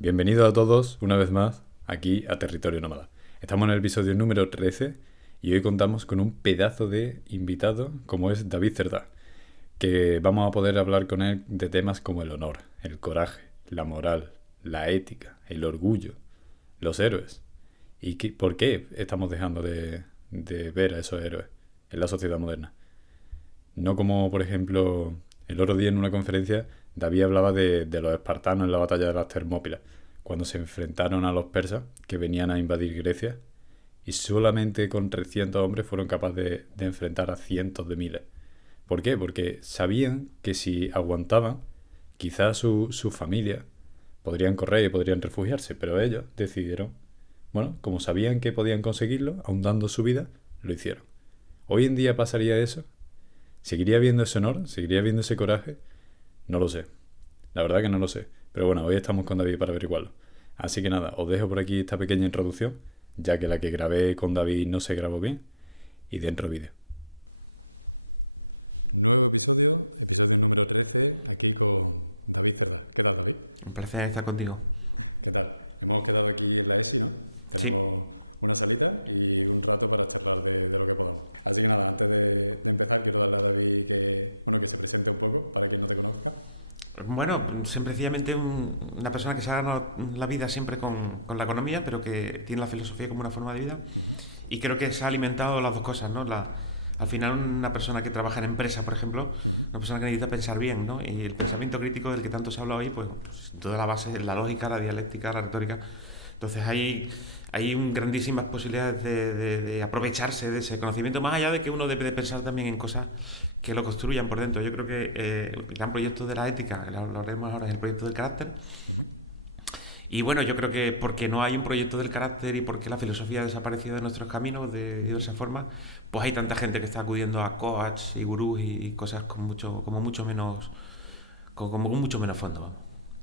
Bienvenidos a todos, una vez más, aquí a Territorio Nómada. Estamos en el episodio número 13 y hoy contamos con un pedazo de invitado como es David Cerdá, que vamos a poder hablar con él de temas como el honor, el coraje, la moral, la ética, el orgullo, los héroes. ¿Y por qué estamos dejando de ver a esos héroes en la sociedad moderna? No como, por ejemplo, el otro día en una conferencia, David hablaba de los espartanos en la batalla de las Termópilas, cuando se enfrentaron a los persas que venían a invadir Grecia, y solamente con 300 hombres fueron capaces de enfrentar a cientos de miles. ¿Por qué? Porque sabían que si aguantaban, quizás su familia podrían correr y podrían refugiarse, pero ellos decidieron, bueno, como sabían que podían conseguirlo, aun dando su vida, lo hicieron. ¿Hoy en día pasaría eso? ¿Seguiría viendo ese honor? ¿Seguiría viendo ese coraje? No lo sé. La verdad que no lo sé. Pero bueno, hoy estamos con David para averiguarlo. Así que nada, os dejo por aquí esta pequeña introducción, ya que la que grabé con David no se grabó bien, y dentro vídeo. Un placer estar contigo. Hemos quedado aquí en la ESI, ¿no? Sí. Una salita y un rato para charlar de lo que pasa. Así que nada, antes de empezar, quiero dar a David que se presente un poco para que no le conozca. Bueno, sencillamente una persona que se ha ganado la vida siempre con la economía, pero que tiene la filosofía como una forma de vida. Y creo que se ha alimentado las dos cosas, ¿no? Al final una persona que trabaja en empresa, por ejemplo, una persona que necesita pensar bien, ¿no? Y el pensamiento crítico del que tanto se habla hoy, pues toda la base es la lógica, la dialéctica, la retórica. Entonces hay grandísimas posibilidades de aprovecharse de ese conocimiento, más allá de que uno debe de pensar también en cosas que lo construyan por dentro. Yo creo que el gran proyecto de la ética, que lo haremos ahora, es el proyecto del carácter. Y bueno, yo creo que porque no hay un proyecto del carácter y porque la filosofía ha desaparecido de nuestros caminos de diversas formas, pues hay tanta gente que está acudiendo a coach y gurús y cosas con mucho, como mucho menos, como con mucho menos fondo, vamos.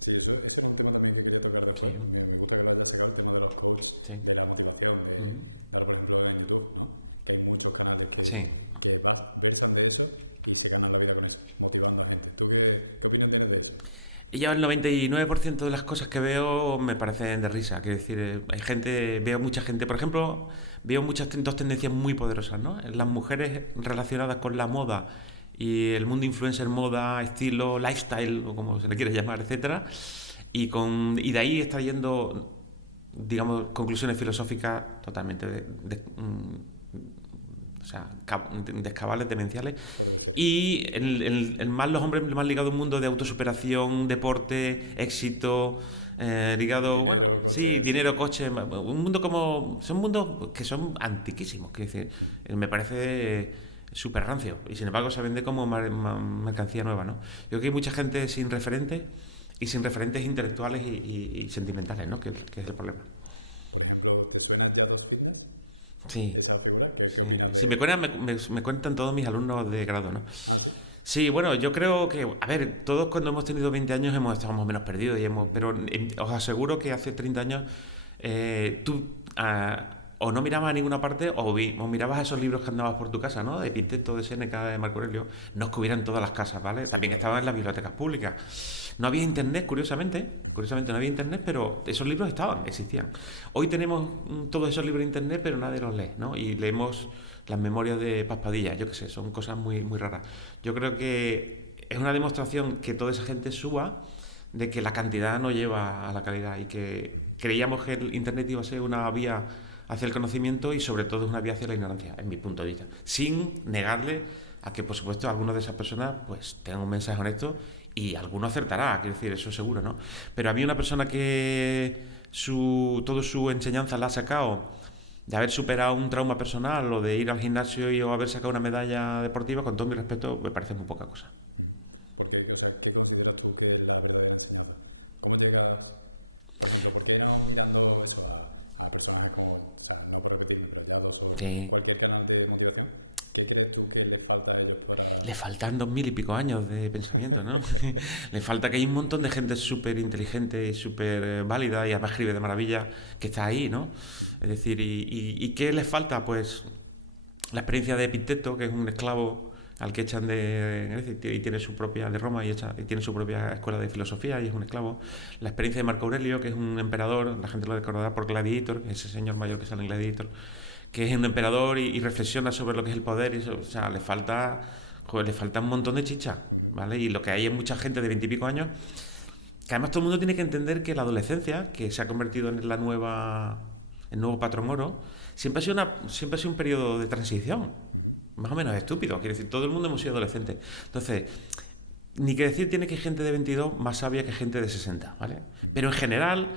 Sí, eso es un tema también que quería tocar Sí, bastante. Me gustaría hablar de ese tema de los coaches, sí. de la motivación, Ujú. por ejemplo, en YouTube, ¿no? Hay muchos canales Sí. que versan de eso y se ganan por ahí con eso, motivando también. ¿Qué opinión tienes de eso? Y yo el 99% de las cosas que veo me parecen de risa. Quiero decir, veo mucha gente, por ejemplo, veo dos tendencias muy poderosas, ¿no? Las mujeres relacionadas con la moda y el mundo influencer, moda, estilo, lifestyle, o como se le quiere llamar, etcétera. Y de ahí está yendo, digamos, conclusiones filosóficas totalmente o sea, cabales, demenciales. Y más los hombres más ligados a un mundo de autosuperación, deporte, éxito, ligado, bueno, sí, dinero, coche, un mundo como... Son mundos que son antiquísimos, que decir, me parece súper rancio. Y sin embargo se vende como mercancía nueva, ¿no? Yo creo que hay mucha gente sin referentes y sin referentes intelectuales y sentimentales, ¿no? Que es el problema. Por ejemplo, ¿te suena ya los fitness? Sí. Esa figura que es Sí, sí, me cuentan todos mis alumnos de grado, ¿no? Sí, bueno, yo creo que, a ver, todos cuando hemos tenido 20 años hemos estado más o menos perdidos, pero os aseguro que hace 30 años tú o no mirabas a ninguna parte o mirabas esos libros que andabas por tu casa, ¿no? De Epicteto, de Séneca, de Marco Aurelio, no es que hubieran en todas las casas, ¿vale? También estaban en las bibliotecas públicas. No había internet, curiosamente no había internet, pero esos libros estaban, existían. Hoy tenemos todos esos libros de internet, pero nadie los lee, ¿no? Y leemos las memorias de Paspadilla, yo qué sé, son cosas muy, muy raras. Yo creo que es una demostración que toda esa gente suba de que la cantidad no lleva a la calidad y que creíamos que el internet iba a ser una vía hacia el conocimiento y sobre todo una vía hacia la ignorancia, en mi punto de vista. Sin negarle a que, por supuesto, algunas de esas personas pues tengan un mensaje honesto y alguno acertará, quiero decir, eso seguro, ¿no? Pero a mí una persona que toda su enseñanza la ha sacado de haber superado un trauma personal o de ir al gimnasio y o haber sacado una medalla deportiva, con todo mi respeto, me parece muy poca cosa. Porque, o sea, ¿qué consideras tú que es la verdadera enseñanza? ¿Cuándo llegas, por ejemplo, por qué no mirando eso a personas como, o sea, no por repetir, planteados Sí. cualquier canal de comunicación? ¿Qué crees tú que les falta a ellos Le faltan 2000 y pico años de pensamiento, ¿no? Le falta que hay un montón de gente súper inteligente y súper válida y además escribe de maravilla que está ahí, ¿no? Es decir, ¿y qué les falta? Pues la experiencia de Epicteto, que es un esclavo al que echan de Grecia y tiene su propia de Roma y tiene su propia escuela de filosofía y es un esclavo. La experiencia de Marco Aurelio, que es un emperador, la gente lo recordará por Gladiator, ese señor mayor que sale en Gladiator, que es un emperador y reflexiona sobre lo que es el poder y eso, o sea, le falta un montón de chicha, ¿vale? Y lo que hay es mucha gente de 20 y pico años, que además todo el mundo tiene que entender que la adolescencia, que se ha convertido en el nuevo patrón oro, siempre ha sido un periodo de transición, más o menos estúpido, quiere decir, todo el mundo hemos sido adolescentes. Entonces, ni que decir tiene que hay gente de 22 más sabia que gente de 60, ¿vale? Pero en general,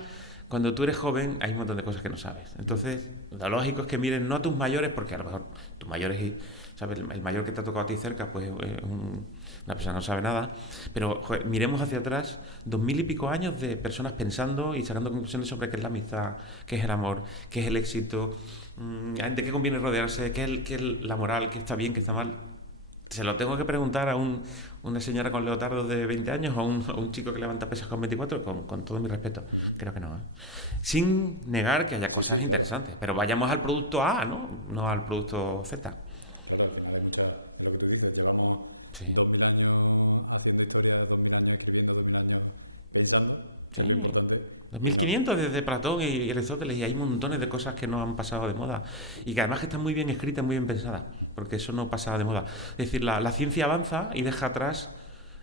cuando tú eres joven hay un montón de cosas que no sabes. Entonces, lo lógico es que miren no a tus mayores, porque a lo mejor tus mayores, ¿sabes? El mayor que te ha tocado a ti cerca, pues una persona no sabe nada. Pero joder, miremos hacia atrás, 2000 y pico años de personas pensando y sacando conclusiones sobre qué es la amistad, qué es el amor, qué es el éxito, de qué conviene rodearse, qué es la moral, qué está bien, qué está mal. Se lo tengo que preguntar a una señora con leotardos de 20 años o a un chico que levanta pesas con 24, con todo mi respeto. Creo que no, ¿eh? Sin negar que haya cosas interesantes. Pero vayamos al producto A, ¿no? No al producto Z. Sí. Sí. 2500 desde Platón y Aristóteles y hay montones de cosas que no han pasado de moda y que además que están muy bien escritas, muy bien pensadas, porque eso no pasa de moda. Es decir, la ciencia avanza y deja atrás,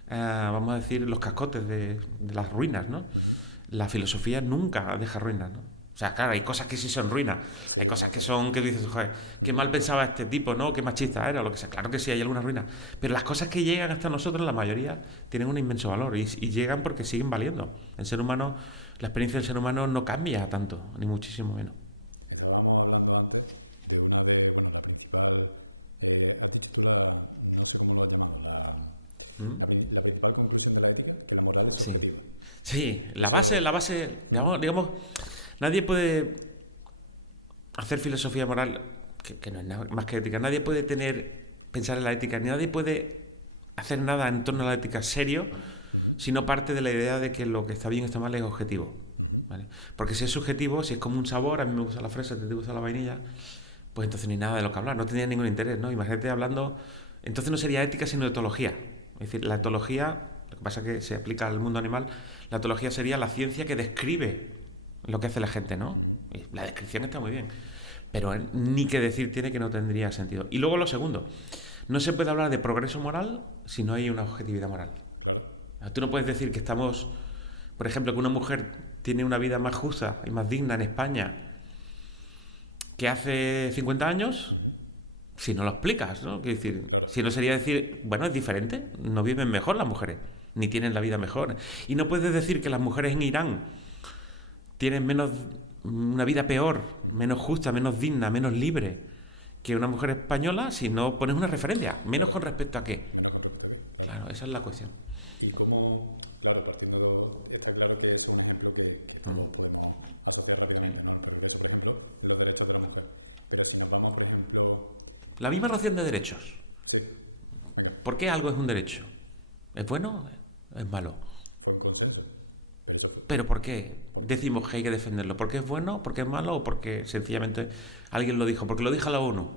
vamos a decir, los cascotes de las ruinas, ¿no? La filosofía nunca deja ruinas, ¿no? O sea, claro, hay cosas que sí son ruinas, hay cosas que dices, joder, qué mal pensaba este tipo, ¿no? Qué machista era, o lo que sea. Claro que sí, hay algunas ruinas, pero las cosas que llegan hasta nosotros, la mayoría, tienen un inmenso valor y llegan porque siguen valiendo. El ser humano, la experiencia del ser humano no cambia tanto, ni muchísimo menos. ¿Mm? Sí. Sí, digamos, nadie puede hacer filosofía moral, que no es nada más que ética, nadie puede pensar en la ética, ni nadie puede hacer nada en torno a la ética serio si no parte de la idea de que lo que está bien o está mal es objetivo. ¿Vale? Porque si es subjetivo, si es como un sabor, a mí me gusta la fresa, a ti te gusta la vainilla, pues entonces ni nada de lo que hablar, no tendría ningún interés, ¿no? Imagínate hablando, entonces no sería ética sino etología. Es decir, la etología, lo que pasa es que se aplica al mundo animal, la etología sería la ciencia que describe lo que hace la gente, ¿no? Y la descripción está muy bien, pero ni que decir tiene que no tendría sentido. Y luego lo segundo, no se puede hablar de progreso moral si no hay una objetividad moral. Tú no puedes decir que estamos, por ejemplo, que una mujer tiene una vida más justa y más digna en España que hace 50 años si no lo explicas, ¿no? Quiero decir, si no sería decir, bueno, es diferente, no viven mejor las mujeres, ni tienen la vida mejor. Y no puedes decir que las mujeres en Irán tienen una vida peor, menos justa, menos digna, menos libre que una mujer española si no pones una referencia. Menos con respecto a qué. Claro, esa es la cuestión. Mm. Sí. La misma noción de derechos. ¿Por qué algo es un derecho? ¿Es bueno? ¿Es malo? ¿Pero por qué decimos que hay que defenderlo? ¿Porque es bueno? ¿Porque es malo? ¿O porque sencillamente alguien lo dijo? Porque lo dijo la ONU.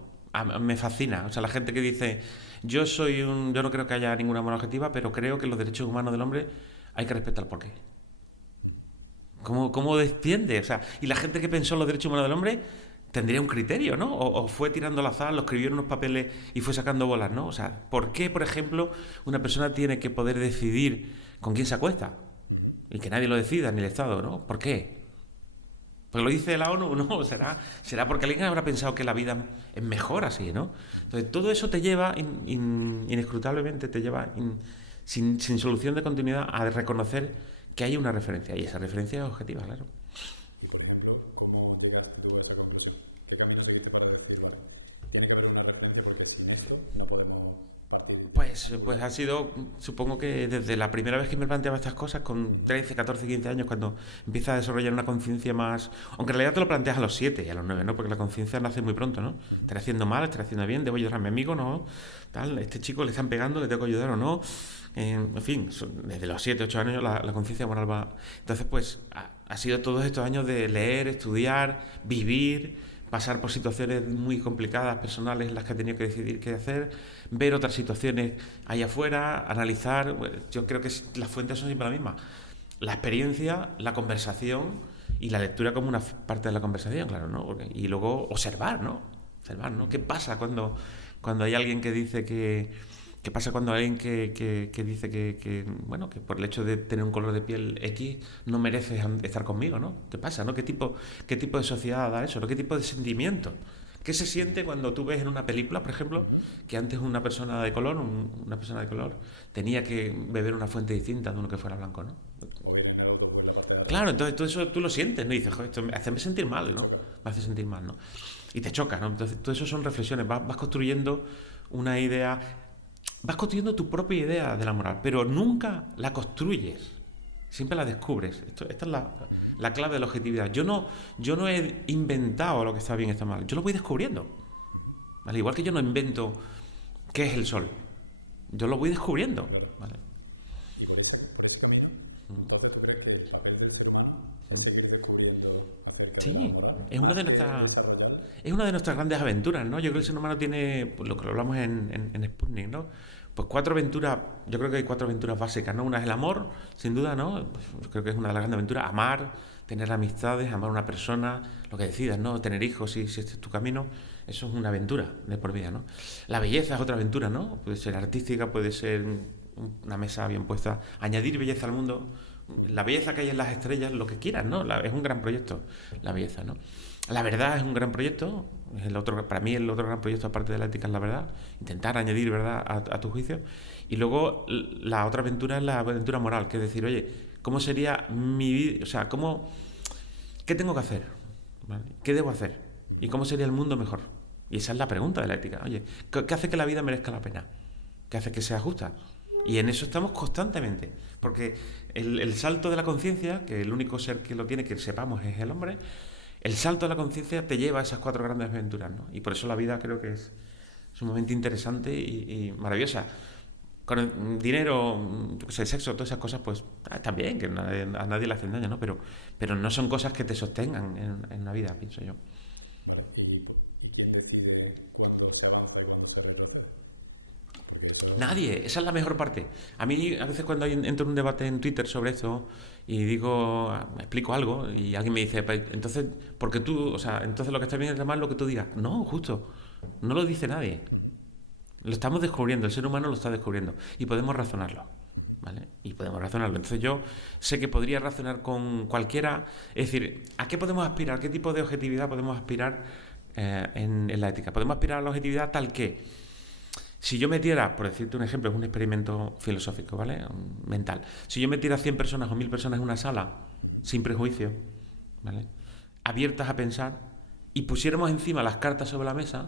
Me fascina. O sea, la gente que dice, yo no creo que haya ninguna moral objetiva, pero creo que los derechos humanos del hombre hay que respetar. ¿Por qué? ¿Cómo defiende? O sea, y la gente que pensó en los derechos humanos del hombre tendría un criterio, ¿no? O fue tirando al azar, lo escribió en unos papeles y fue sacando bolas, ¿no? O sea, ¿por qué, por ejemplo, una persona tiene que poder decidir con quién se acuesta? Y que nadie lo decida, ni el Estado, ¿no? ¿Por qué? Porque lo dice la ONU, no, será porque alguien habrá pensado que la vida es mejor así, ¿no? Entonces, todo eso te lleva, inescrutablemente, sin solución de continuidad, a reconocer que hay una referencia, y esa referencia es objetiva, claro. Pues ha sido, supongo que desde la primera vez que me planteaba estas cosas, con 13, 14, 15 años, cuando empiezas a desarrollar una conciencia más. Aunque en realidad te lo planteas a los 7 y a los 9, ¿no? Porque la conciencia nace muy pronto, ¿no? ¿Estaré haciendo mal? ¿Estaré haciendo bien? ¿Debo ayudar a mi amigo? ¿No? Tal, este chico le están pegando, ¿le tengo que ayudar o no? En fin, desde los 7, 8 años la conciencia moral va. Entonces, pues, ha sido todos estos años de leer, estudiar, vivir, pasar por situaciones muy complicadas, personales, en las que he tenido que decidir qué hacer, ver otras situaciones ahí afuera, analizar. Bueno, yo creo que las fuentes son siempre las mismas. La experiencia, la conversación y la lectura como una parte de la conversación, claro, ¿no? Y luego observar, ¿no? Observar, ¿no? ¿Qué pasa cuando hay alguien que dice que... ¿Qué pasa cuando alguien que dice bueno, que por el hecho de tener un color de piel X no mereces estar conmigo, ¿no? ¿Qué pasa, no? ¿Qué tipo de sociedad da eso, ¿no? ¿Qué tipo de sentimiento? ¿Qué se siente cuando tú ves en una película, por ejemplo, que antes una persona de color, tenía que beber una fuente distinta de uno que fuera blanco, ¿no? Claro, entonces todo eso tú lo sientes, ¿no? Y dices, joder, esto me hace sentir mal, ¿no? Me hace sentir mal, ¿no? Y te choca, ¿no? Entonces, todo eso son reflexiones. Vas construyendo una idea, vas construyendo tu propia idea de la moral, pero nunca la construyes. Siempre la descubres. Esta es la clave de la objetividad. Yo no he inventado lo que está bien y está mal. Yo lo voy descubriendo. ¿Vale? Igual que yo no invento qué es el sol. Yo lo voy descubriendo. ¿Vale? Sí, es una de nuestras grandes aventuras, ¿no? Yo creo que el ser humano tiene, pues lo que hablamos en Sputnik, ¿no? Pues cuatro aventuras, yo creo que hay cuatro aventuras básicas, ¿no? Una es el amor, sin duda, ¿no? Pues yo creo que es una de las grandes aventuras. Amar, tener amistades, amar a una persona, lo que decidas, ¿no? Tener hijos, si este es tu camino, eso es una aventura de por vida, ¿no? La belleza es otra aventura, ¿no? Puede ser artística, puede ser una mesa bien puesta, añadir belleza al mundo, la belleza que hay en las estrellas, lo que quieras, ¿no? Es un gran proyecto, la belleza, ¿no? La verdad es un gran proyecto, para mí el otro gran proyecto aparte de la ética es la verdad, intentar añadir verdad a tu juicio. Y luego la otra aventura es la aventura moral, que es decir, oye, ¿cómo sería mi vida? O sea, ¿qué tengo que hacer? ¿Vale? ¿Qué debo hacer? ¿Y cómo sería el mundo mejor? Y esa es la pregunta de la ética. Oye, ¿qué hace que la vida merezca la pena? ¿Qué hace que sea justa? Y en eso estamos constantemente, porque el salto de la conciencia, que el único ser que lo tiene, que sepamos, es el hombre, el salto de la conciencia te lleva a esas cuatro grandes aventuras, ¿no? Y por eso la vida creo que es sumamente interesante y maravillosa. Con el dinero, yo qué sé, sexo, todas esas cosas, pues también, que a nadie le hacen daño, ¿no? Pero no son cosas que te sostengan en la vida, pienso yo. Nadie, esa es la mejor parte. A mí, a veces cuando entro en un debate en Twitter sobre esto y explico algo y alguien me dice, entonces, porque tú, o sea, entonces lo que está bien es mal lo que tú digas. No, justo, no lo dice nadie. Lo estamos descubriendo, el ser humano lo está descubriendo y podemos razonarlo. ¿Vale? Y podemos razonarlo. Entonces yo sé que podría razonar con cualquiera, es decir, ¿a qué podemos aspirar? ¿A qué tipo de objetividad podemos aspirar en la ética? Podemos aspirar a la objetividad tal que si yo metiera, por decirte un ejemplo, es un experimento filosófico, ¿vale? Mental. Si yo metiera 100 personas o 1000 personas en una sala, sin prejuicio, ¿vale? Abiertas a pensar, y pusiéramos encima las cartas sobre la mesa,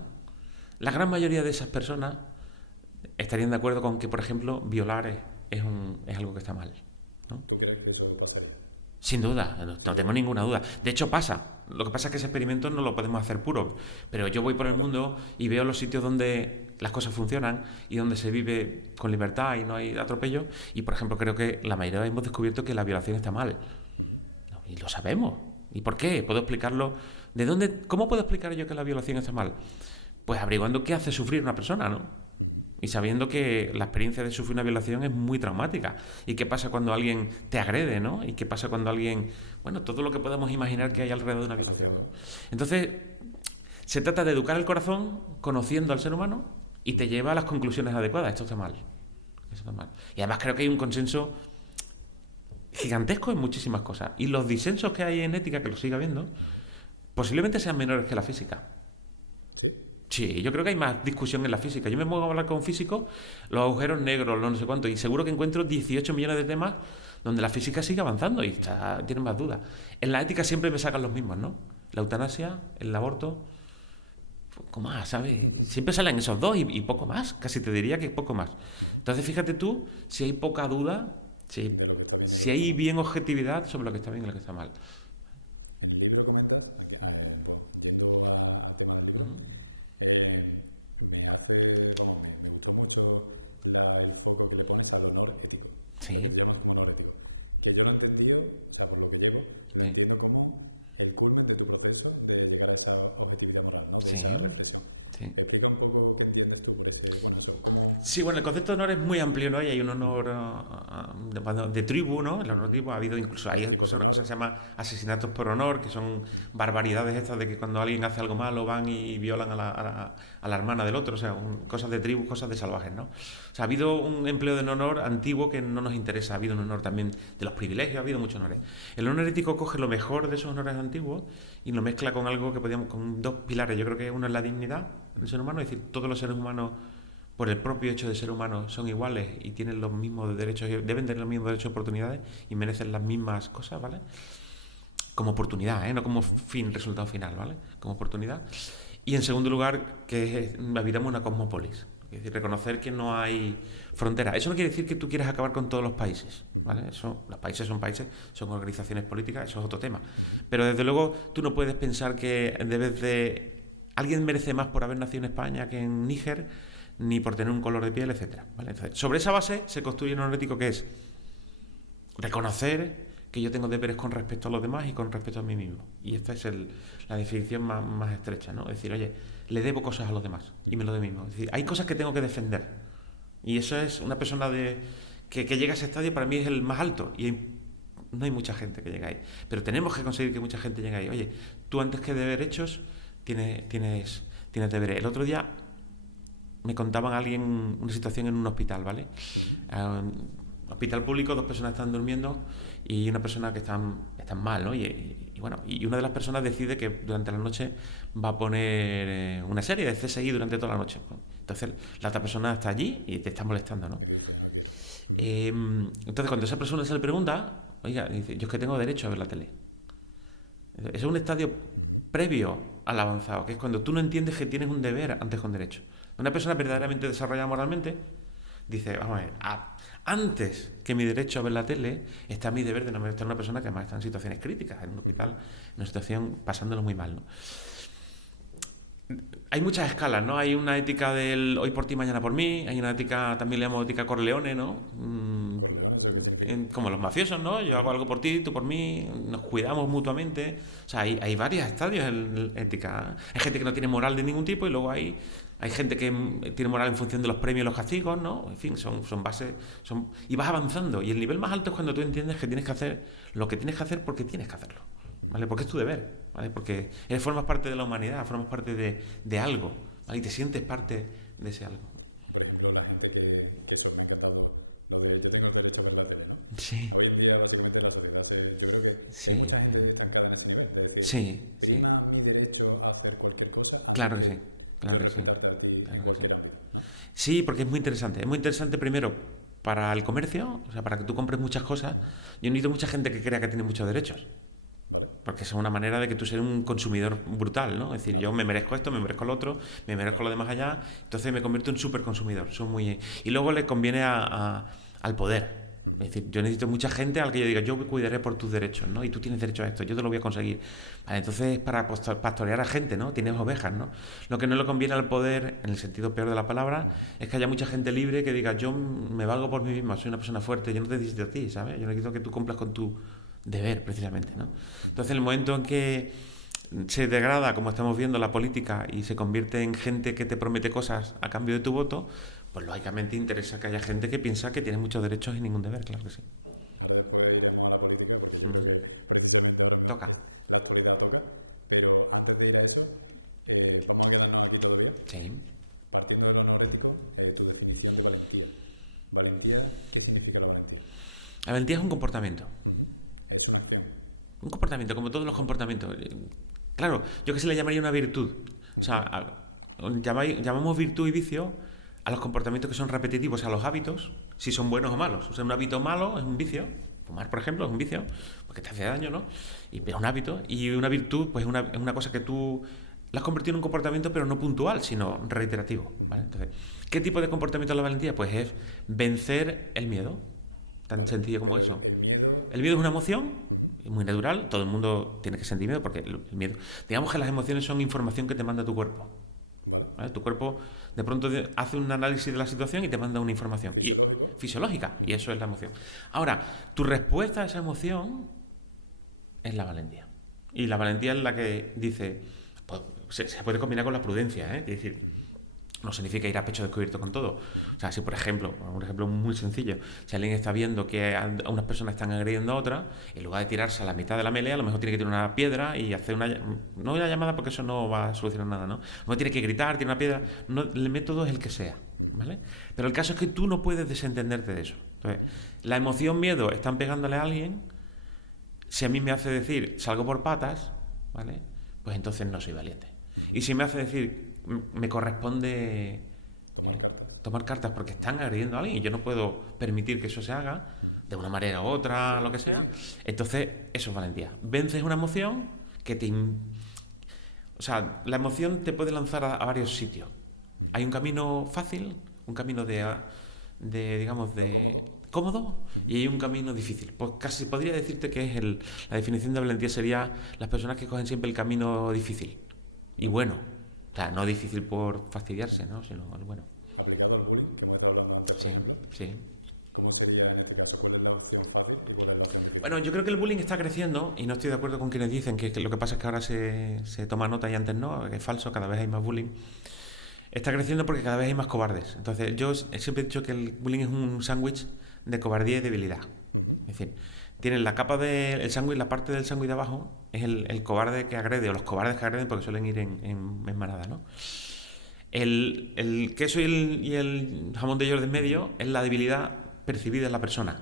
la gran mayoría de esas personas estarían de acuerdo con que, por ejemplo, violar es algo que está mal, ¿no? Sin duda, no tengo ninguna duda. De hecho pasa. Lo que pasa es que ese experimento no lo podemos hacer puro. Pero yo voy por el mundo y veo los sitios donde las cosas funcionan y donde se vive con libertad y no hay atropello. Y, por ejemplo, creo que la mayoría hemos descubierto que la violación está mal. Y lo sabemos. ¿Y por qué? ¿Puedo explicarlo? ¿Cómo puedo explicar yo que la violación está mal? Pues averiguando qué hace sufrir una persona, ¿no? Y sabiendo que la experiencia de sufrir una violación es muy traumática. ¿Y qué pasa cuando alguien te agrede, ¿no? ¿Y qué pasa cuando alguien... Bueno, todo lo que podemos imaginar que hay alrededor de una violación, ¿no? Entonces, se trata de educar el corazón conociendo al ser humano y te lleva a las conclusiones adecuadas. Esto está mal. Esto está mal. Y además creo que hay un consenso gigantesco en muchísimas cosas. Y los disensos que hay en ética, que lo siga habiendo, posiblemente sean menores que la física. Sí, yo creo que hay más discusión en la física. Yo me muevo a hablar con físicos, los agujeros negros, los no sé cuánto, y seguro que encuentro 18 millones de temas donde la física sigue avanzando y tienen más dudas. En la ética siempre me sacan los mismos, ¿no? La eutanasia, el aborto, poco más, ¿sabes? Siempre salen esos dos y poco más, casi te diría que poco más. Entonces fíjate tú si hay poca duda, si hay bien objetividad sobre lo que está bien y lo que está mal. Sí. Sí. Sí, esa expresión. sí. Explica un poco qué entiendes tú de ese concepto. Sí, bueno, el concepto de honor es muy amplio, ¿no? Y hay un honor de tribu, ¿no? El honor de tribu ha habido incluso, hay una cosa que se llama asesinatos por honor, que son barbaridades estas de que cuando alguien hace algo malo van y violan a la hermana del otro, o sea, cosas de tribu, cosas de salvajes, ¿no? O sea, ha habido un empleo de honor antiguo que no nos interesa, ha habido un honor también de los privilegios, ha habido muchos honores. El honor ético coge lo mejor de esos honores antiguos y lo mezcla con algo que podíamos, con dos pilares, yo creo que uno es la dignidad del ser humano, es decir, todos los seres humanos por el propio hecho de ser humanos son iguales y tienen los mismos derechos, deben tener los mismos derechos y oportunidades y merecen las mismas cosas, ¿vale? Como oportunidad, ¿eh? No como fin, resultado final, ¿vale? Como oportunidad. Y en segundo lugar, que habitamos una cosmópolis. Es decir, reconocer que no hay frontera. Eso no quiere decir que tú quieras acabar con todos los países, ¿vale? Eso, los países, son organizaciones políticas, eso es otro tema. Pero desde luego tú no puedes pensar que debes de... Alguien merece más por haber nacido en España que en Níger, ni por tener un color de piel, etcétera, ¿vale? Entonces, sobre esa base se construye un honor ético que es reconocer que yo tengo deberes con respecto a los demás y con respecto a mí mismo. Y esta es la definición más estrecha, ¿no? Es decir, oye, le debo cosas a los demás y me lo doy mismo. Es decir, hay cosas que tengo que defender. Y eso es una persona que llega a ese estadio, para mí es el más alto. Y no hay mucha gente que llega ahí. Pero tenemos que conseguir que mucha gente llegue ahí. Oye, tú antes que de derechos tienes deberes. El otro día me contaban alguien una situación en un hospital, ¿vale? Hospital público, dos personas están durmiendo y una persona que están mal, ¿no? Y bueno, y una de las personas decide que durante la noche va a poner una serie de CSI durante toda la noche. Entonces la otra persona está allí y te está molestando, ¿no? Entonces cuando esa persona se le pregunta, oiga, dice, yo es que tengo derecho a ver la tele. Es un estadio previo al avanzado, que es cuando tú no entiendes que tienes un deber antes que un derecho. Una persona verdaderamente desarrollada moralmente dice, vamos a ver, antes que mi derecho a ver la tele está mi deber de no molestar a una persona que además está en situaciones críticas, en un hospital, en una situación pasándolo muy mal, ¿no? Hay muchas escalas, ¿no? Hay una ética del hoy por ti, mañana por mí, hay una ética, también le llamamos ética Corleone, ¿no? Como los mafiosos, ¿no? Yo hago algo por ti, tú por mí, nos cuidamos mutuamente. O sea, hay varios estadios en ética. Hay gente que no tiene moral de ningún tipo y luego hay gente que tiene moral en función de los premios y los castigos, ¿no? En fin, son bases. Y vas avanzando. Y el nivel más alto es cuando tú entiendes que tienes que hacer lo que tienes que hacer porque tienes que hacerlo, ¿vale? Porque es tu deber, ¿vale? Porque formas parte de la humanidad, formas parte de algo, ¿vale? Y te sientes parte de ese algo. Por ejemplo, la gente que eso me ha encantado, lo de yo tengo el derecho a ver la tele. Sí. Hoy en día básicamente la sociedad yo creo que Sí. hay mucha gente estancada en ese nivel. Que Sí, sí. mi derecho a hacer cualquier cosa. Claro que sí, claro que sí. Claro que sí. Sí, porque es muy interesante. Es muy interesante primero para el comercio, o sea, para que tú compres muchas cosas. Yo necesito mucha gente que crea que tiene muchos derechos. Porque es una manera de que tú seas un consumidor brutal, ¿no? Es decir, yo me merezco esto, me merezco lo otro, me merezco lo demás allá, entonces me convierto en súper consumidor. Y luego le conviene al poder. Es decir, yo necesito mucha gente al que yo diga, yo cuidaré por tus derechos, ¿no? Y tú tienes derecho a esto, yo te lo voy a conseguir. Vale, entonces, para pastorear a gente, ¿no? Tienes ovejas, ¿no? Lo que no le conviene al poder, en el sentido peor de la palabra, es que haya mucha gente libre que diga, yo me valgo por mí misma, soy una persona fuerte, yo no te necesito a ti, ¿sabes? Yo necesito que tú cumplas con tu deber, precisamente, ¿no? Entonces, el momento en que se degrada, como estamos viendo, la política y se convierte en gente que te promete cosas a cambio de tu voto, pues lógicamente interesa que haya gente que piensa que tiene muchos derechos y ningún deber, claro que sí. Toca. Pero antes de ir a eso, vamos a dar un ámbito de Sí. partiendo de lo analítico, tu definición de valentía. Valentía, ¿qué significa la valentía? La valentía es un comportamiento. Es una acción. Un comportamiento, como todos los comportamientos. Claro, yo que se le llamaría una virtud. O sea, llamamos virtud y vicio a los comportamientos que son repetitivos, a los hábitos, si son buenos o malos. O sea, un hábito malo es un vicio. Fumar, por ejemplo, es un vicio, porque te hace daño, ¿no? Y es un hábito. Y una virtud, pues es una cosa que tú la has convertido en un comportamiento, pero no puntual, sino reiterativo, ¿vale? Entonces, ¿qué tipo de comportamiento es la valentía? Pues es vencer el miedo. Tan sencillo como eso. El miedo es una emoción, es muy natural, todo el mundo tiene que sentir miedo, porque el miedo... Digamos que las emociones son información que te manda tu cuerpo, ¿vale? Tu cuerpo de pronto hace un análisis de la situación y te manda una información fisiológica, y eso es la emoción. Ahora, tu respuesta a esa emoción es la valentía. Y la valentía es la que dice, pues, se puede combinar con la prudencia, ¿eh? Es decir, no significa ir a pecho descubierto con todo. O sea, si por ejemplo, un ejemplo muy sencillo, si alguien está viendo que a unas personas están agrediendo a otras, en lugar de tirarse a la mitad de la melea, a lo mejor tiene que tirar una piedra y hacer no una llamada, porque eso no va a solucionar nada, ¿no? No tiene que gritar, tiene una piedra. No, el método es el que sea, ¿vale? Pero el caso es que tú no puedes desentenderte de eso. Entonces, la emoción miedo están pegándole a alguien. Si a mí me hace decir salgo por patas, ¿vale? Pues entonces no soy valiente. Y si me hace decir me corresponde tomar cartas porque están agrediendo a alguien y yo no puedo permitir que eso se haga de una manera u otra, lo que sea, entonces eso es valentía. Vences una emoción que o sea, la emoción te puede lanzar a varios sitios. Hay un camino fácil, un camino digamos, de cómodo, y hay un camino difícil. Pues casi podría decirte que es la definición de valentía sería las personas que cogen siempre el camino difícil y bueno. O sea, no difícil por fastidiarse, ¿no? Sino el bueno. Aplicado al bullying, que hemos hablado Sí, anteriormente. sí. ¿Cómo sería en este caso por la opción fácil y por la opción complicada? Bueno, yo creo que el bullying está creciendo y no estoy de acuerdo con quienes dicen que lo que pasa es que ahora se toma nota y antes no, que es falso, cada vez hay más bullying. Está creciendo porque cada vez hay más cobardes. Entonces, yo siempre he dicho que el bullying es un sándwich de cobardía y debilidad. Es decir, tienen la capa del sándwich, la parte del sándwich de abajo, es el cobarde que agrede, o los cobardes que agreden porque suelen ir en manada, ¿no? El queso y el jamón de york de en medio es la debilidad percibida en la persona,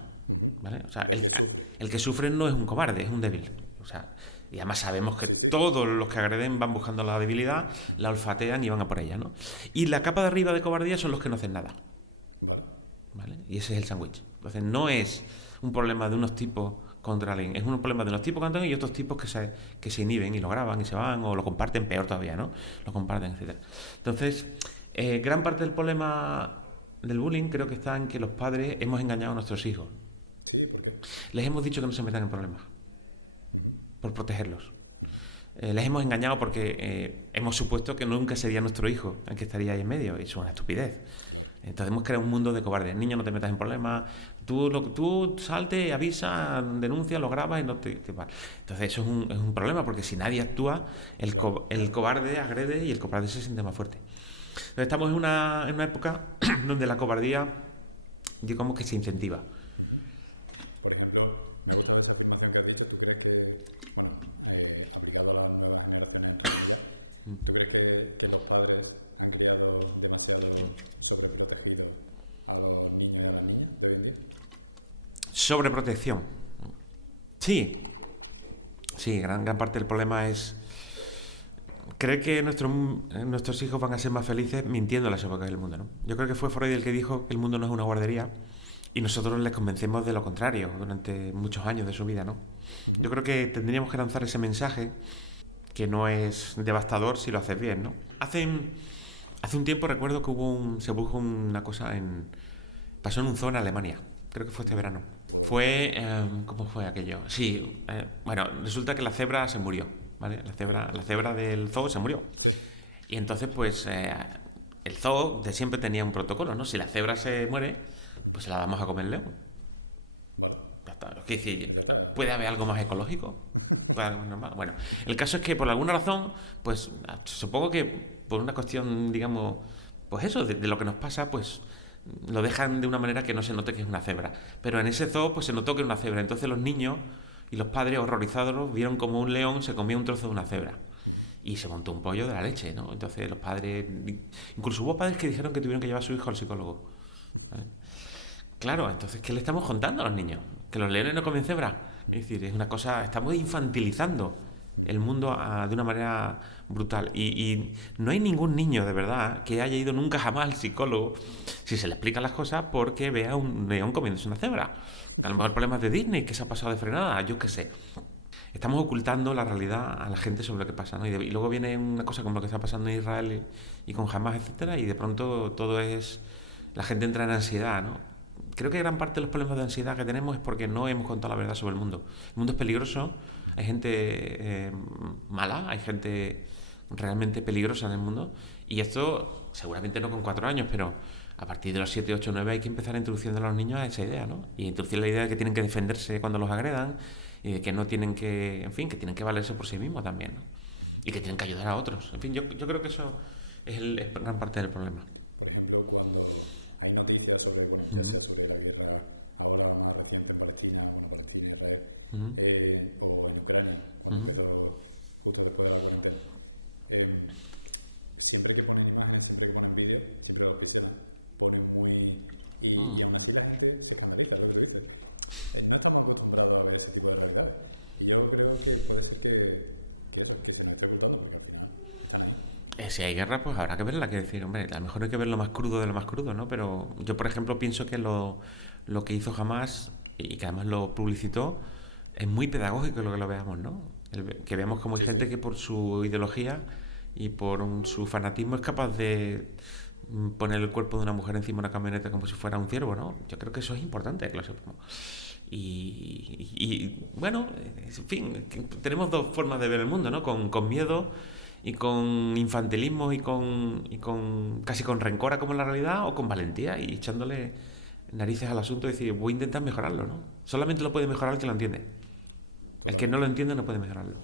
¿vale? O sea, el que sufre no es un cobarde, es un débil. O sea, y además sabemos que todos los que agreden van buscando la debilidad, la olfatean y van a por ella, ¿no? Y la capa de arriba de cobardía son los que no hacen nada, ¿vale? Y ese es el sándwich. Entonces no es un problema de unos tipos contra alguien, es un problema de unos tipos contra alguien y otros tipos que se inhiben y lo graban y se van o lo comparten, peor todavía, ¿no? Lo comparten, etcétera. Entonces, gran parte del problema del bullying creo que está en que los padres hemos engañado a nuestros hijos. Les hemos dicho que no se metan en problemas por protegerlos. Les hemos engañado porque hemos supuesto que nunca sería nuestro hijo el que estaría ahí en medio, y eso es una estupidez. Entonces hemos creado un mundo de cobardes. Niño, no te metas en problemas. Tú salte, avisa, denuncia, lo grabas y no te va. Entonces eso es un problema, porque si nadie actúa, el cobarde agrede y el cobarde se siente más fuerte. Entonces estamos en una época donde la cobardía, digamos que se incentiva. Por ejemplo, esa afirmación que has dicho, ¿tú crees que, bueno, aplicado a las nuevas generaciones, ¿tú crees que los padres han criado demasiado sobreprotegidos a los niños y a las niñas de hoy en día? Sobreprotección. Sí, gran parte del problema es creer que nuestros hijos van a ser más felices mintiendo a las épocas del mundo, ¿no? Yo creo que fue Freud el que dijo que el mundo no es una guardería y nosotros les convencemos de lo contrario durante muchos años de su vida, ¿no? Yo creo que tendríamos que lanzar ese mensaje, que no es devastador si lo haces bien, ¿no? Hace un tiempo recuerdo que se produjo una cosa pasó en un zoo en Alemania, creo que fue este verano. ¿Cómo fue aquello? Sí, bueno, resulta que la cebra se murió, ¿vale? La cebra del zoo se murió. Y entonces, pues, el zoo de siempre tenía un protocolo, ¿no? Si la cebra se muere, pues se la damos a comer el león. Ya está. ¿Qué decir? ¿Puede haber algo más ecológico? ¿Puede haber algo normal? Bueno, el caso es que por alguna razón, pues, supongo que por una cuestión, digamos, pues eso, de lo que nos pasa, pues lo dejan de una manera que no se note que es una cebra. Pero en ese zoo pues se notó que era una cebra. Entonces los niños y los padres horrorizados vieron como un león se comía un trozo de una cebra. Y se montó un pollo de la leche, ¿no? Entonces los padres... Incluso hubo padres que dijeron que tuvieron que llevar a su hijo al psicólogo. ¿Vale? Claro, entonces, ¿qué le estamos contando a los niños? ¿Que los leones no comen cebra? Es decir, es una cosa... Estamos infantilizando el mundo de una manera brutal. Y no hay ningún niño, de verdad, que haya ido nunca jamás al psicólogo si se le explican las cosas porque vea un león comiéndose una cebra. A lo mejor problemas de Disney, que se ha pasado de frenada, yo qué sé. Estamos ocultando la realidad a la gente sobre lo que pasa, ¿no? Y luego viene una cosa como lo que está pasando en Israel y con Hamas, etcétera, y de pronto todo es... La gente entra en ansiedad, ¿no? Creo que gran parte de los problemas de ansiedad que tenemos es porque no hemos contado la verdad sobre el mundo. El mundo es peligroso, hay gente mala, hay gente realmente peligrosa en el mundo, y esto seguramente no con 4 años, pero a partir de los 7, 8, 9 hay que empezar introduciendo a los niños a esa idea, ¿no? Y introducir la idea de que tienen que defenderse cuando los agredan y de que no tienen que, en fin, que tienen que valerse por sí mismos también, ¿no? y que tienen que ayudar a otros. En fin, yo creo que eso es gran parte del problema. Por ejemplo, cuando hay noticias sobre Ujú, sobre la guerra, ahora más reciente Palestina, una Palestina, Israel, ujú, o en Ucrania, cuando ujú. empezó justo después de la guerra, eh, siempre que ponen imágenes, siempre que ponen vídeos, siempre lo que se ponen muy... Mm. Y aún así la gente se fanatiza, lo que dice. No estamos acostumbrados a ver ese tipo de verdad. Y yo creo que puede ser que se me esté gustando. Si hay guerra, pues habrá que verla. Quiero decir, hombre, a lo mejor hay que ver lo más crudo de lo más crudo, ¿no? Pero yo, por ejemplo, pienso que lo que hizo Hamas, y que además lo publicitó, es muy pedagógico lo que lo veamos, ¿no? Que veamos como hay gente que por su ideología y por su fanatismo es capaz de poner el cuerpo de una mujer encima de una camioneta como si fuera un ciervo, ¿no? Yo creo que eso es importante que lo sepamos. Bueno, en fin, tenemos dos formas de ver el mundo, ¿no? Con miedo y con infantilismo y con casi con rencor a como la realidad, o con valentía y echándole narices al asunto y decir, voy a intentar mejorarlo, ¿no? Solamente lo puede mejorar el que lo entiende. El que no lo entiende no puede mejorarlo.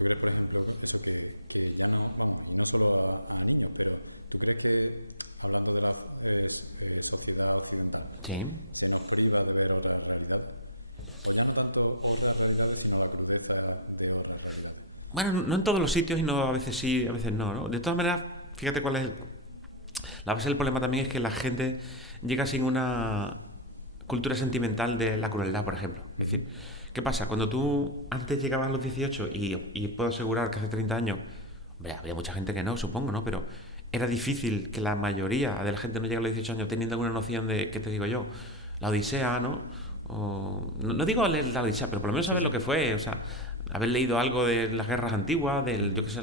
Tú ves, por ejemplo, eso que ya no, vamos, no solo a niños, pero ¿tú crees que, hablando de la sociedad occidental, Sí. se nos priva de ver otra realidad? No tanto otras realidades, sino la crudeza de otra realidad. Bueno, no en todos los sitios y no, a veces sí, a veces no, ¿no? De todas maneras, fíjate cuál es la base del problema también es que la gente llega sin una cultura sentimental de la crueldad, por ejemplo. Es decir, ¿qué pasa? Cuando tú antes llegabas a los 18 y puedo asegurar que hace 30 años, hombre, había mucha gente que no, supongo, ¿no? Pero era difícil que la mayoría de la gente no llegue a los 18 años teniendo alguna noción de, ¿qué te digo yo? La Odisea, ¿no? No digo leer la Odisea, pero por lo menos saber lo que fue, o sea, haber leído algo de las guerras antiguas, del, yo qué sé,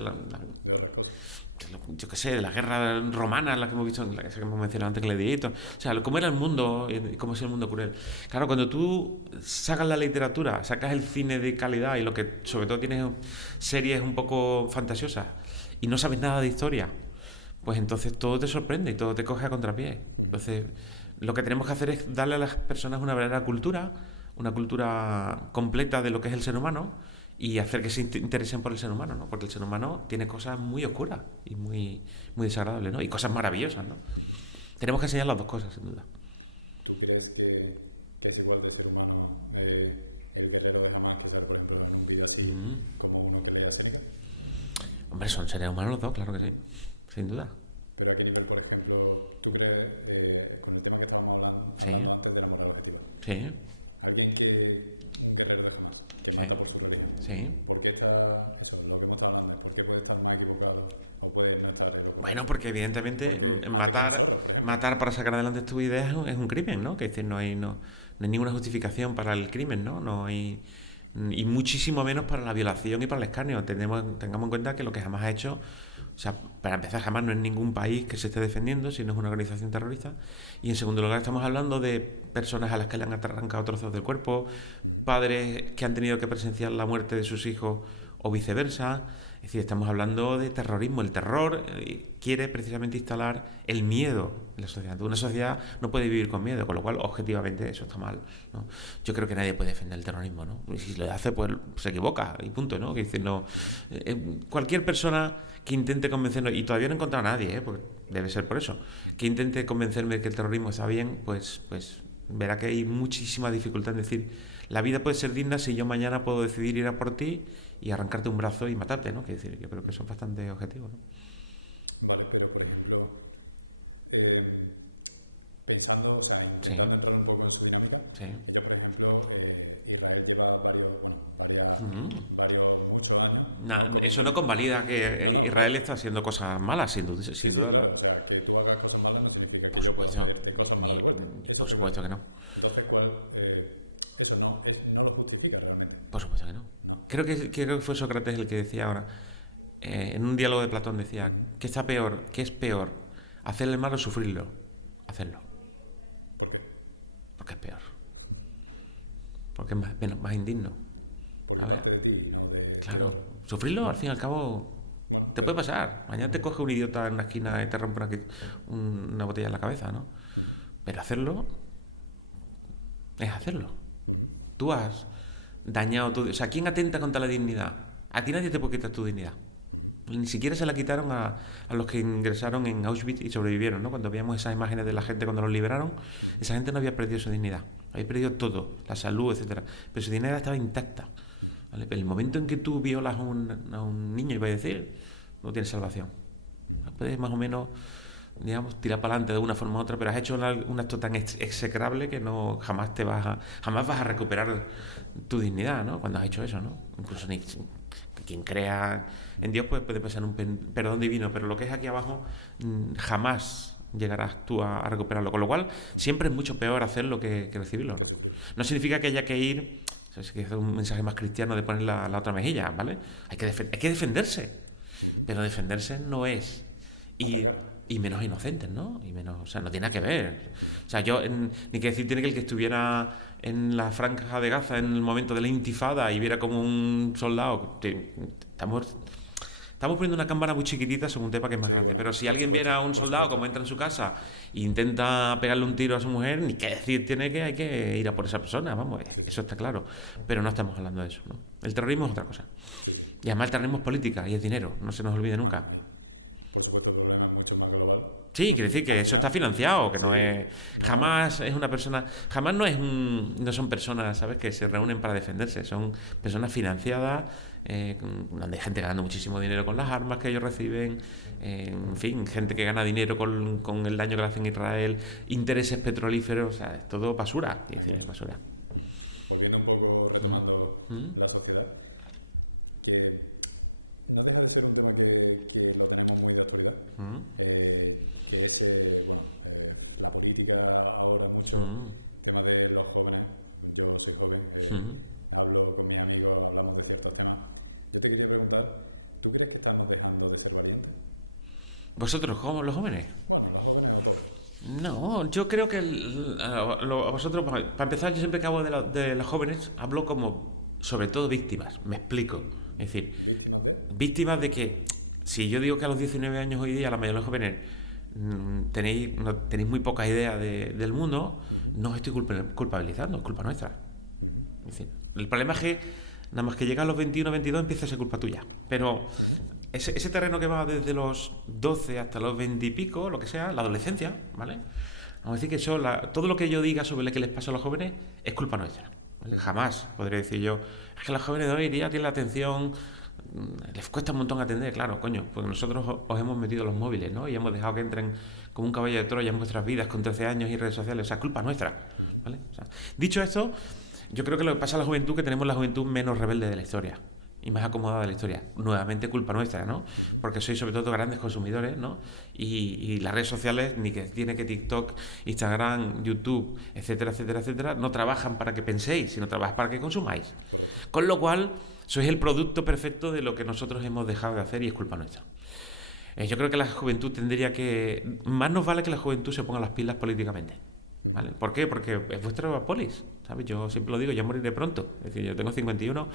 yo qué sé, de la guerra romana, la que hemos visto, la que hemos mencionado antes, Gladiator. O sea, cómo era el mundo y cómo es el mundo cruel. Claro, cuando tú sacas la literatura, sacas el cine de calidad y lo que sobre todo tienes series un poco fantasiosas y no sabes nada de historia, pues entonces todo te sorprende y todo te coge a contrapié. Entonces, lo que tenemos que hacer es darle a las personas una verdadera cultura, una cultura completa de lo que es el ser humano y hacer que se interesen por el ser humano, ¿no? Porque el ser humano tiene cosas muy oscuras y muy desagradables, ¿no? Y cosas maravillosas, ¿no? Tenemos que enseñar las dos cosas, sin duda. ¿Tú crees que es igual de ser humano el guerrero de Hamas que está, por ejemplo, en un video así, Mm. como uno que ve así? Hombre, son seres humanos los dos, claro que sí, sin duda. Pero aquí, por ejemplo, ¿tú crees, con el tema que estábamos Sí, hablando antes de la motivación, sí, alguien que un guerrero de Hamas, que sí, no está mucho tiempo, sí. ¿por qué está, eso, lo que hemos estado hablando, por qué puede estar más equivocado o puede pensar en lo Bueno, porque evidentemente matar para sacar adelante tus ideas es un crimen, ¿no? Que es decir, no hay ninguna justificación para el crimen, ¿no? No hay, y muchísimo menos para la violación y para el escarnio. Tengamos en cuenta que lo que jamás ha hecho, o sea, para empezar, jamás no es ningún país que se esté defendiendo, sino es una organización terrorista. Y en segundo lugar, estamos hablando de personas a las que le han arrancado trozos del cuerpo, padres que han tenido que presenciar la muerte de sus hijos o viceversa. Es decir, estamos hablando de terrorismo. El terror quiere precisamente instalar el miedo en la sociedad. Una sociedad no puede vivir con miedo, con lo cual, objetivamente, eso está mal, ¿no? Yo creo que nadie puede defender el terrorismo, ¿no? Y si lo hace, pues se equivoca, y punto, ¿no? Que dice, no, cualquier persona que intente convencernos, y todavía no he encontrado a nadie, porque debe ser por eso, que intente convencerme de que el terrorismo está bien, pues verá que hay muchísima dificultad en decir, la vida puede ser digna si yo mañana puedo decidir ir a por ti y arrancarte un brazo y matarte, ¿no? Que decir, yo creo que eso es bastante objetivo, ¿no? vale, pero por ejemplo, pensando, o sea, Sí, intentando entrar un poco en su dinámica, sí. yo, por ejemplo, Israel lleva Ujú. varios o muchos años, Eso no convalida que Israel está haciendo cosas malas, sin duda. Sin duda o sea, que tú hagas cosas malas no significa por que yo pueda supuesto, hacer cosas malas. por supuesto que no. Entonces, eso no lo justifica realmente. Por supuesto que no. Creo que fue Sócrates el que decía ahora, en un diálogo de Platón decía, ¿qué está peor? ¿Qué es peor? ¿Hacer el mal o sufrirlo? Hacerlo. ¿Por qué? Porque es peor. Porque es más indigno. Porque A no ver, te decir, ¿no? claro. Sufrirlo, al fin y al cabo, te puede pasar. Mañana te coge un idiota en una esquina y te rompe una botella en la cabeza, ¿no? Pero hacerlo es hacerlo. Tú has dañado tu... O sea, ¿quién atenta contra la dignidad? A ti nadie te puede quitar tu dignidad. Ni siquiera se la quitaron a los que ingresaron en Auschwitz y sobrevivieron, ¿no? Cuando veíamos esas imágenes de la gente cuando los liberaron, esa gente no había perdido su dignidad, había perdido todo, la salud, etcétera, pero su dignidad estaba intacta. ¿Vale? Pero el momento en que tú violas a un niño, iba a decir, no tienes salvación. Puedes más o menos, digamos, tirar para adelante de una forma u otra, pero has hecho un acto tan execrable que no jamás jamás vas a recuperar tu dignidad, ¿no? Cuando has hecho eso, ¿no? Incluso quien crea en Dios pues puede pensar en un perdón divino, pero lo que es aquí abajo jamás llegarás tú a recuperarlo. Con lo cual, siempre es mucho peor hacerlo que recibirlo, ¿no? No significa que haya que ir, es que es un mensaje más cristiano de poner la otra mejilla, ¿vale? Hay que defenderse, pero defenderse no es y menos inocentes, ¿no? Y menos, o sea, no tiene nada que ver. O sea, ni que decir tiene que el que estuviera en la franja de Gaza en el momento de la intifada y viera como un soldado, estamos poniendo una cámara muy chiquitita sobre un tema que es más grande. Pero si alguien viera a un soldado como entra en su casa e intenta pegarle un tiro a su mujer, ni que decir tiene que hay que ir a por esa persona, vamos, eso está claro. Pero no estamos hablando de eso, ¿no? El terrorismo es otra cosa. Y además el terrorismo es política y es dinero, no se nos olvide nunca. Sí, quiere decir que eso está financiado, que no es. Jamás es una persona. Jamás no son personas, ¿sabes?, que se reúnen para defenderse. Son personas financiadas, donde hay gente ganando muchísimo dinero con las armas que ellos reciben. En fin, gente que gana dinero con el daño que le hacen a Israel, intereses petrolíferos, o sea, es todo basura. Es decir, es basura. Volviendo un poco, retomando la sociedad, que no deja de ser un tema que lo tenemos muy de actualidad. La política ahora mucho, el tema de los jóvenes, yo no soy joven, pero hablo con mis amigos, hablamos de ciertos temas. Yo te quería preguntar, ¿tú crees que estamos dejando de ser valientes? ¿Vosotros, los jóvenes? Bueno, los jóvenes No, yo creo que a vosotros, para empezar, yo siempre que hablo de los jóvenes, hablo como, sobre todo, víctimas. Me explico. Es decir, víctimas de que, si yo digo que a los 19 años hoy día la mayoría de los jóvenes tenéis muy poca idea del mundo, no os estoy culpabilizando, es culpa nuestra. Es decir, el problema es que nada más que llega a los 21 22 empieza a ser culpa tuya. Pero ese terreno que va desde los 12 hasta los 20 y pico, lo que sea, la adolescencia, ¿vale? Vamos a decir que todo lo que yo diga sobre lo que les pasa a los jóvenes es culpa nuestra, ¿vale? Jamás podré decir yo, es que los jóvenes de hoy día tienen la atención, les cuesta un montón atender, claro, coño, porque nosotros os hemos metido los móviles, ¿no? Y hemos dejado que entren como un caballo de Troya en vuestras vidas con 13 años y redes sociales, o sea, es culpa nuestra, ¿vale? O sea, dicho esto, yo creo que lo que pasa a la juventud, que tenemos la juventud menos rebelde de la historia y más acomodada de la historia. Nuevamente culpa nuestra, ¿no? Porque sois sobre todo grandes consumidores, ¿no? Y las redes sociales, ni que tiene que TikTok, Instagram, YouTube, etcétera, etcétera, etcétera, no trabajan para que penséis, sino trabajan para que consumáis. Con lo cual, sois el producto perfecto de lo que nosotros hemos dejado de hacer y es culpa nuestra. Yo creo que la juventud tendría que... Más nos vale que la juventud se ponga las pilas políticamente. ¿Vale? ¿Por qué? Porque es vuestra polis, ¿sabes? Yo siempre lo digo, ya moriré pronto. Es decir, yo tengo 51,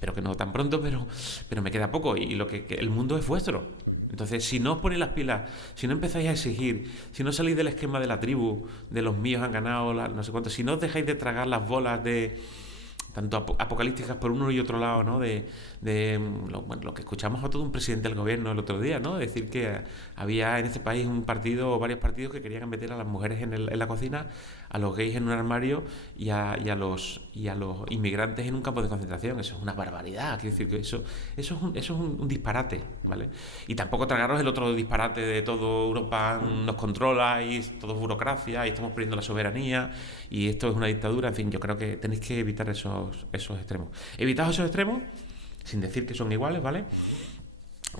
pero que no tan pronto, pero me queda poco. Y que el mundo es vuestro. Entonces, si no os ponéis las pilas, si no empezáis a exigir, si no salís del esquema de la tribu, de los míos han ganado, no sé cuánto, si no os dejáis de tragar las bolas de tanto apocalípticas por uno y otro lado, ¿no? Lo que escuchamos a todo un presidente del gobierno el otro día, ¿no? Decir que había en este país un partido o varios partidos que querían meter a las mujeres en la cocina, a los gays en un armario y a los inmigrantes en un campo de concentración. Eso es una barbaridad. Quiero decir que eso es un disparate, ¿vale? Y tampoco tragaros el otro disparate de todo Europa nos controla y todo es burocracia y estamos perdiendo la soberanía y esto es una dictadura. En fin, yo creo que tenéis que evitar esos extremos. Evitaos esos extremos, sin decir que son iguales, ¿vale?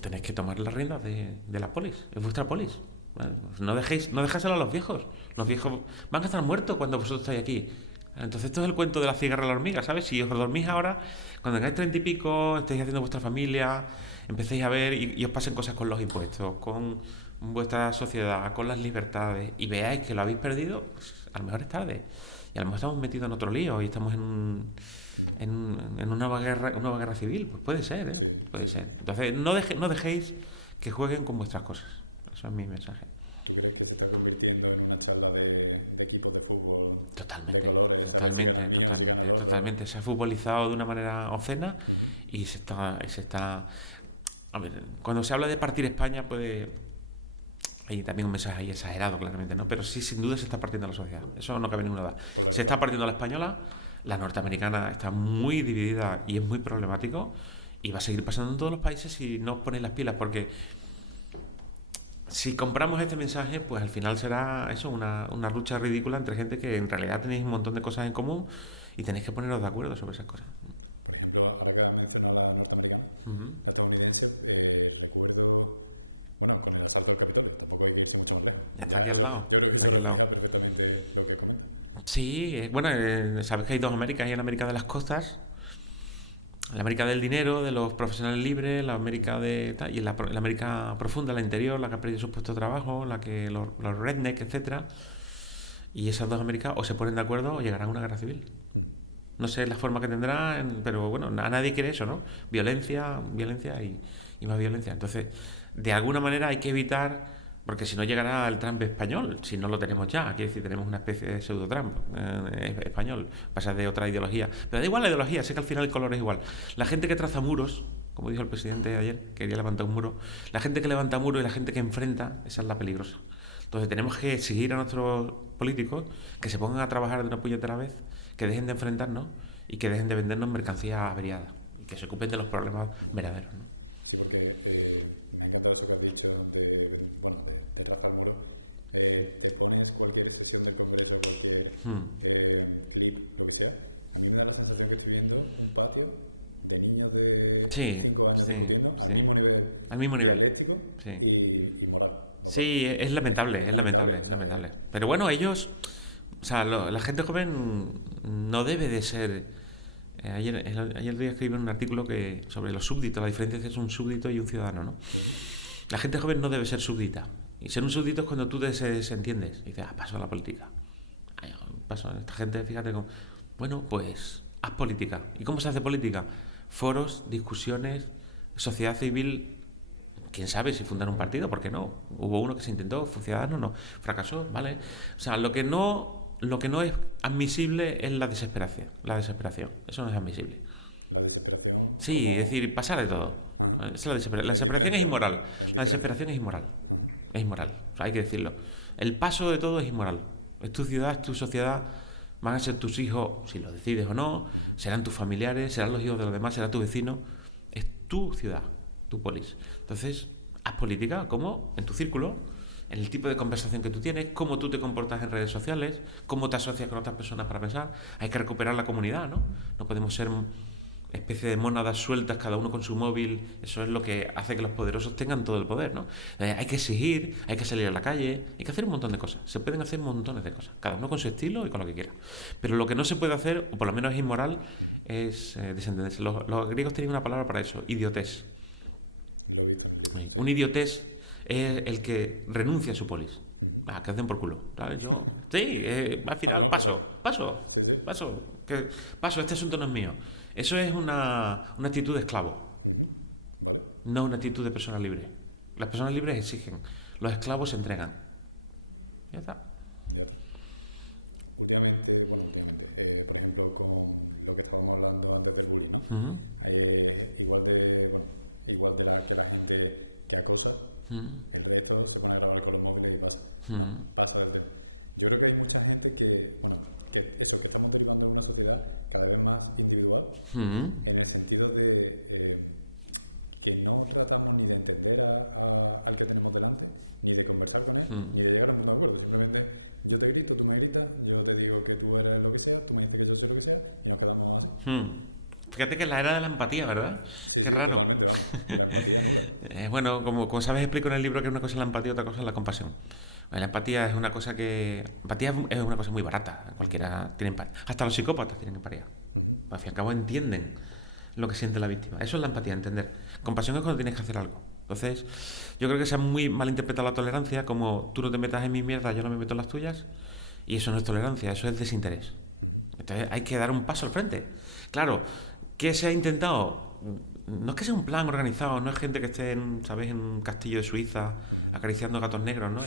Tenéis que tomar las riendas de la polis, es vuestra polis, ¿vale? No dejáiselo a los viejos van a estar muertos cuando vosotros estáis aquí. Entonces esto es el cuento de la cigarra y la hormiga, ¿sabes? Si os dormís ahora, cuando tengáis 30 y pico, estáis haciendo vuestra familia, empecéis a ver y os pasen cosas con los impuestos, con vuestra sociedad, con las libertades, y veáis que lo habéis perdido, pues a lo mejor es tarde. Y a lo mejor estamos metidos en otro lío y estamos en una nueva guerra civil. Pues puede ser, ¿eh? Puede ser. Entonces, no dejéis que jueguen con vuestras cosas. Eso es mi mensaje. Totalmente. Se ha futbolizado de una manera obscena y se está A ver, cuando se habla de partir España, puede... Hay también un mensaje ahí exagerado, claramente, ¿no? Pero sí, sin duda se está partiendo la sociedad. Eso no cabe ninguna duda. Se está partiendo la española, la norteamericana está muy dividida y es muy problemático. Y va a seguir pasando en todos los países si no os ponéis las pilas, porque si compramos este mensaje, pues al final será eso, una lucha ridícula entre gente que en realidad tenéis un montón de cosas en común y tenéis que poneros de acuerdo sobre esas cosas. Ujú. Está aquí al lado. Está aquí al lado. Sí, bueno, sabes que hay dos Américas. Hay la América de las costas, la América del dinero, de los profesionales libres, la América de y la América profunda, la interior, la que ha perdido su puesto de trabajo, la que los redneck, etcétera. Y esas dos Américas o se ponen de acuerdo o llegarán a una guerra civil. No sé la forma que tendrá, pero bueno, a nadie quiere eso, ¿no? Violencia, violencia y más violencia. Entonces, de alguna manera hay que evitar, porque si no llegará el Trump español, si no lo tenemos ya, quiere decir, tenemos una especie de pseudo-Trump español, pasa de otra ideología. Pero da igual la ideología, sé que al final el color es igual. La gente que traza muros, como dijo el presidente ayer, que quería levantar un muro, la gente que levanta muros y la gente que enfrenta, esa es la peligrosa. Entonces tenemos que exigir a nuestros políticos que se pongan a trabajar de una puñetera vez, que dejen de enfrentarnos y que dejen de vendernos mercancía averiada y que se ocupen de los problemas verdaderos, ¿no? Hmm. Sí, sí, sí. Al mismo nivel. Sí. Sí, es lamentable, es lamentable, es lamentable. Pero bueno, ellos, o sea, la gente joven no debe de ser. Ayer día escribí un artículo sobre los súbditos, la diferencia entre un súbdito y un ciudadano, ¿no? La gente joven no debe ser súbdita. Y ser un súbdito es cuando tú te desentiendes. Y dices, paso a la política. Ay, paso a esta gente, fíjate cómo. Bueno, pues haz política. ¿Y cómo se hace política? Foros, discusiones, sociedad civil. ¿Quién sabe si fundar un partido? ¿Por qué no? Hubo uno que se intentó, fue Ciudadanos, no, fracasó, ¿vale? O sea, lo que no es admisible es la desesperación. La desesperación, eso no es admisible. Sí, es decir, pasar de todo. La desesperación es inmoral. La desesperación es inmoral. Es inmoral, o sea, hay que decirlo. El paso de todo es inmoral. Es tu ciudad, es tu sociedad, van a ser tus hijos, si lo decides o no, serán tus familiares, serán los hijos de los demás, será tu vecino. Es tu ciudad, tu polis. Entonces, haz política como en tu círculo, en el tipo de conversación que tú tienes, cómo tú te comportas en redes sociales, cómo te asocias con otras personas para pensar. Hay que recuperar la comunidad, ¿no? No podemos ser especie de mónadas sueltas, cada uno con su móvil. Eso es lo que hace que los poderosos tengan todo el poder, ¿no? Hay que exigir, hay que salir a la calle, hay que hacer un montón de cosas. Se pueden hacer montones de cosas, cada uno con su estilo y con lo que quiera. Pero lo que no se puede hacer, o por lo menos es inmoral, es desentenderse. Los griegos tienen una palabra para eso, idiotés. Un idiotés es el que renuncia a su polis. Que hacen por culo. ¿Sabes? Sí, al final paso, este asunto no es mío. Eso es una actitud de esclavo, no una actitud de persona libre. Las personas libres exigen, los esclavos se entregan. Ya está. Ujú, ujú, ujú, ujú, ujú. Hmm. Fíjate que es la era de la empatía, ¿verdad? Qué raro. Bueno, como sabes, explico en el libro que una cosa es la empatía y otra cosa es la compasión. La empatía es una cosa que... Empatía es una cosa muy barata. Cualquiera tiene empatía. Hasta los psicópatas tienen empatía. Al fin y al cabo entienden lo que siente la víctima. Eso es la empatía, entender. Compasión es cuando tienes que hacer algo. Entonces, yo creo que se ha muy mal interpretado la tolerancia como tú no te metas en mi mierda, yo no me meto en las tuyas. Y eso no es tolerancia, eso es desinterés. Entonces hay que dar un paso al frente. Claro, ¿qué se ha intentado? No es que sea un plan organizado, no es gente que esté ¿sabes?, en un castillo de Suiza acariciando gatos negros, ¿no?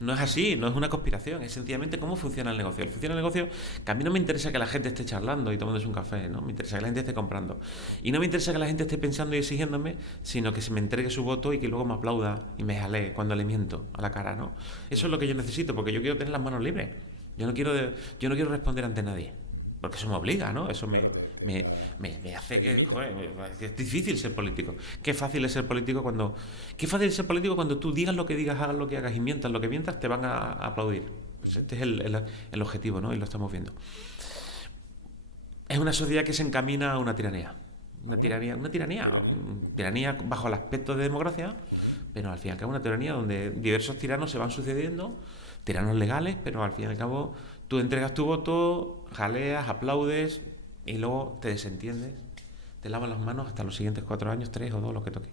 No es así, no es una conspiración, es sencillamente cómo funciona el negocio. Funciona el negocio que a mí no me interesa que la gente esté charlando y tomándose un café, ¿no? Me interesa que la gente esté comprando. Y no me interesa que la gente esté pensando y exigiéndome, sino que se me entregue su voto y que luego me aplauda y me jalee cuando le miento a la cara, ¿no? Eso es lo que yo necesito, porque yo quiero tener las manos libres. Yo no quiero responder ante nadie, porque eso me obliga, ¿no? Eso me hace que, joder, que es difícil ser político. Qué fácil es ser político cuando... Qué fácil es ser político cuando tú digas lo que digas, hagas lo que hagas y mientas lo que mientas, te van a aplaudir. Pues este es el objetivo, ¿no? Y lo estamos viendo. Es una sociedad que se encamina a una tiranía. Tiranía bajo el aspecto de democracia, pero al fin y al cabo una tiranía donde diversos tiranos se van sucediendo, tiranos legales, pero al fin y al cabo tú entregas tu voto, jaleas, aplaudes y luego te desentiendes, te lavas las manos hasta los siguientes 4 años, 3 o 2, lo que toque.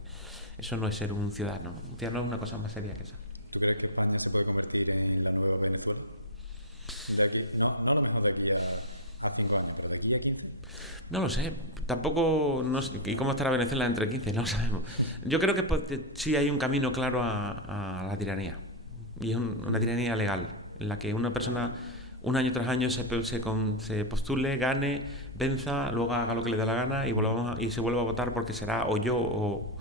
Eso no es ser un ciudadano. Un ciudadano es una cosa más seria que esa. ¿Tú crees que España se puede convertir en la nueva Venezuela? No lo mejor de aquí a 5 años, pero de aquí a 15. No lo sé, tampoco, no sé, ¿y cómo estará Venezuela entre 15? No lo sabemos. Yo creo que sí hay un camino claro a la tiranía, y es una tiranía legal, en la que una persona un año tras año se postule, gane, venza, luego haga lo que le dé la gana y se vuelva a votar porque será o yo o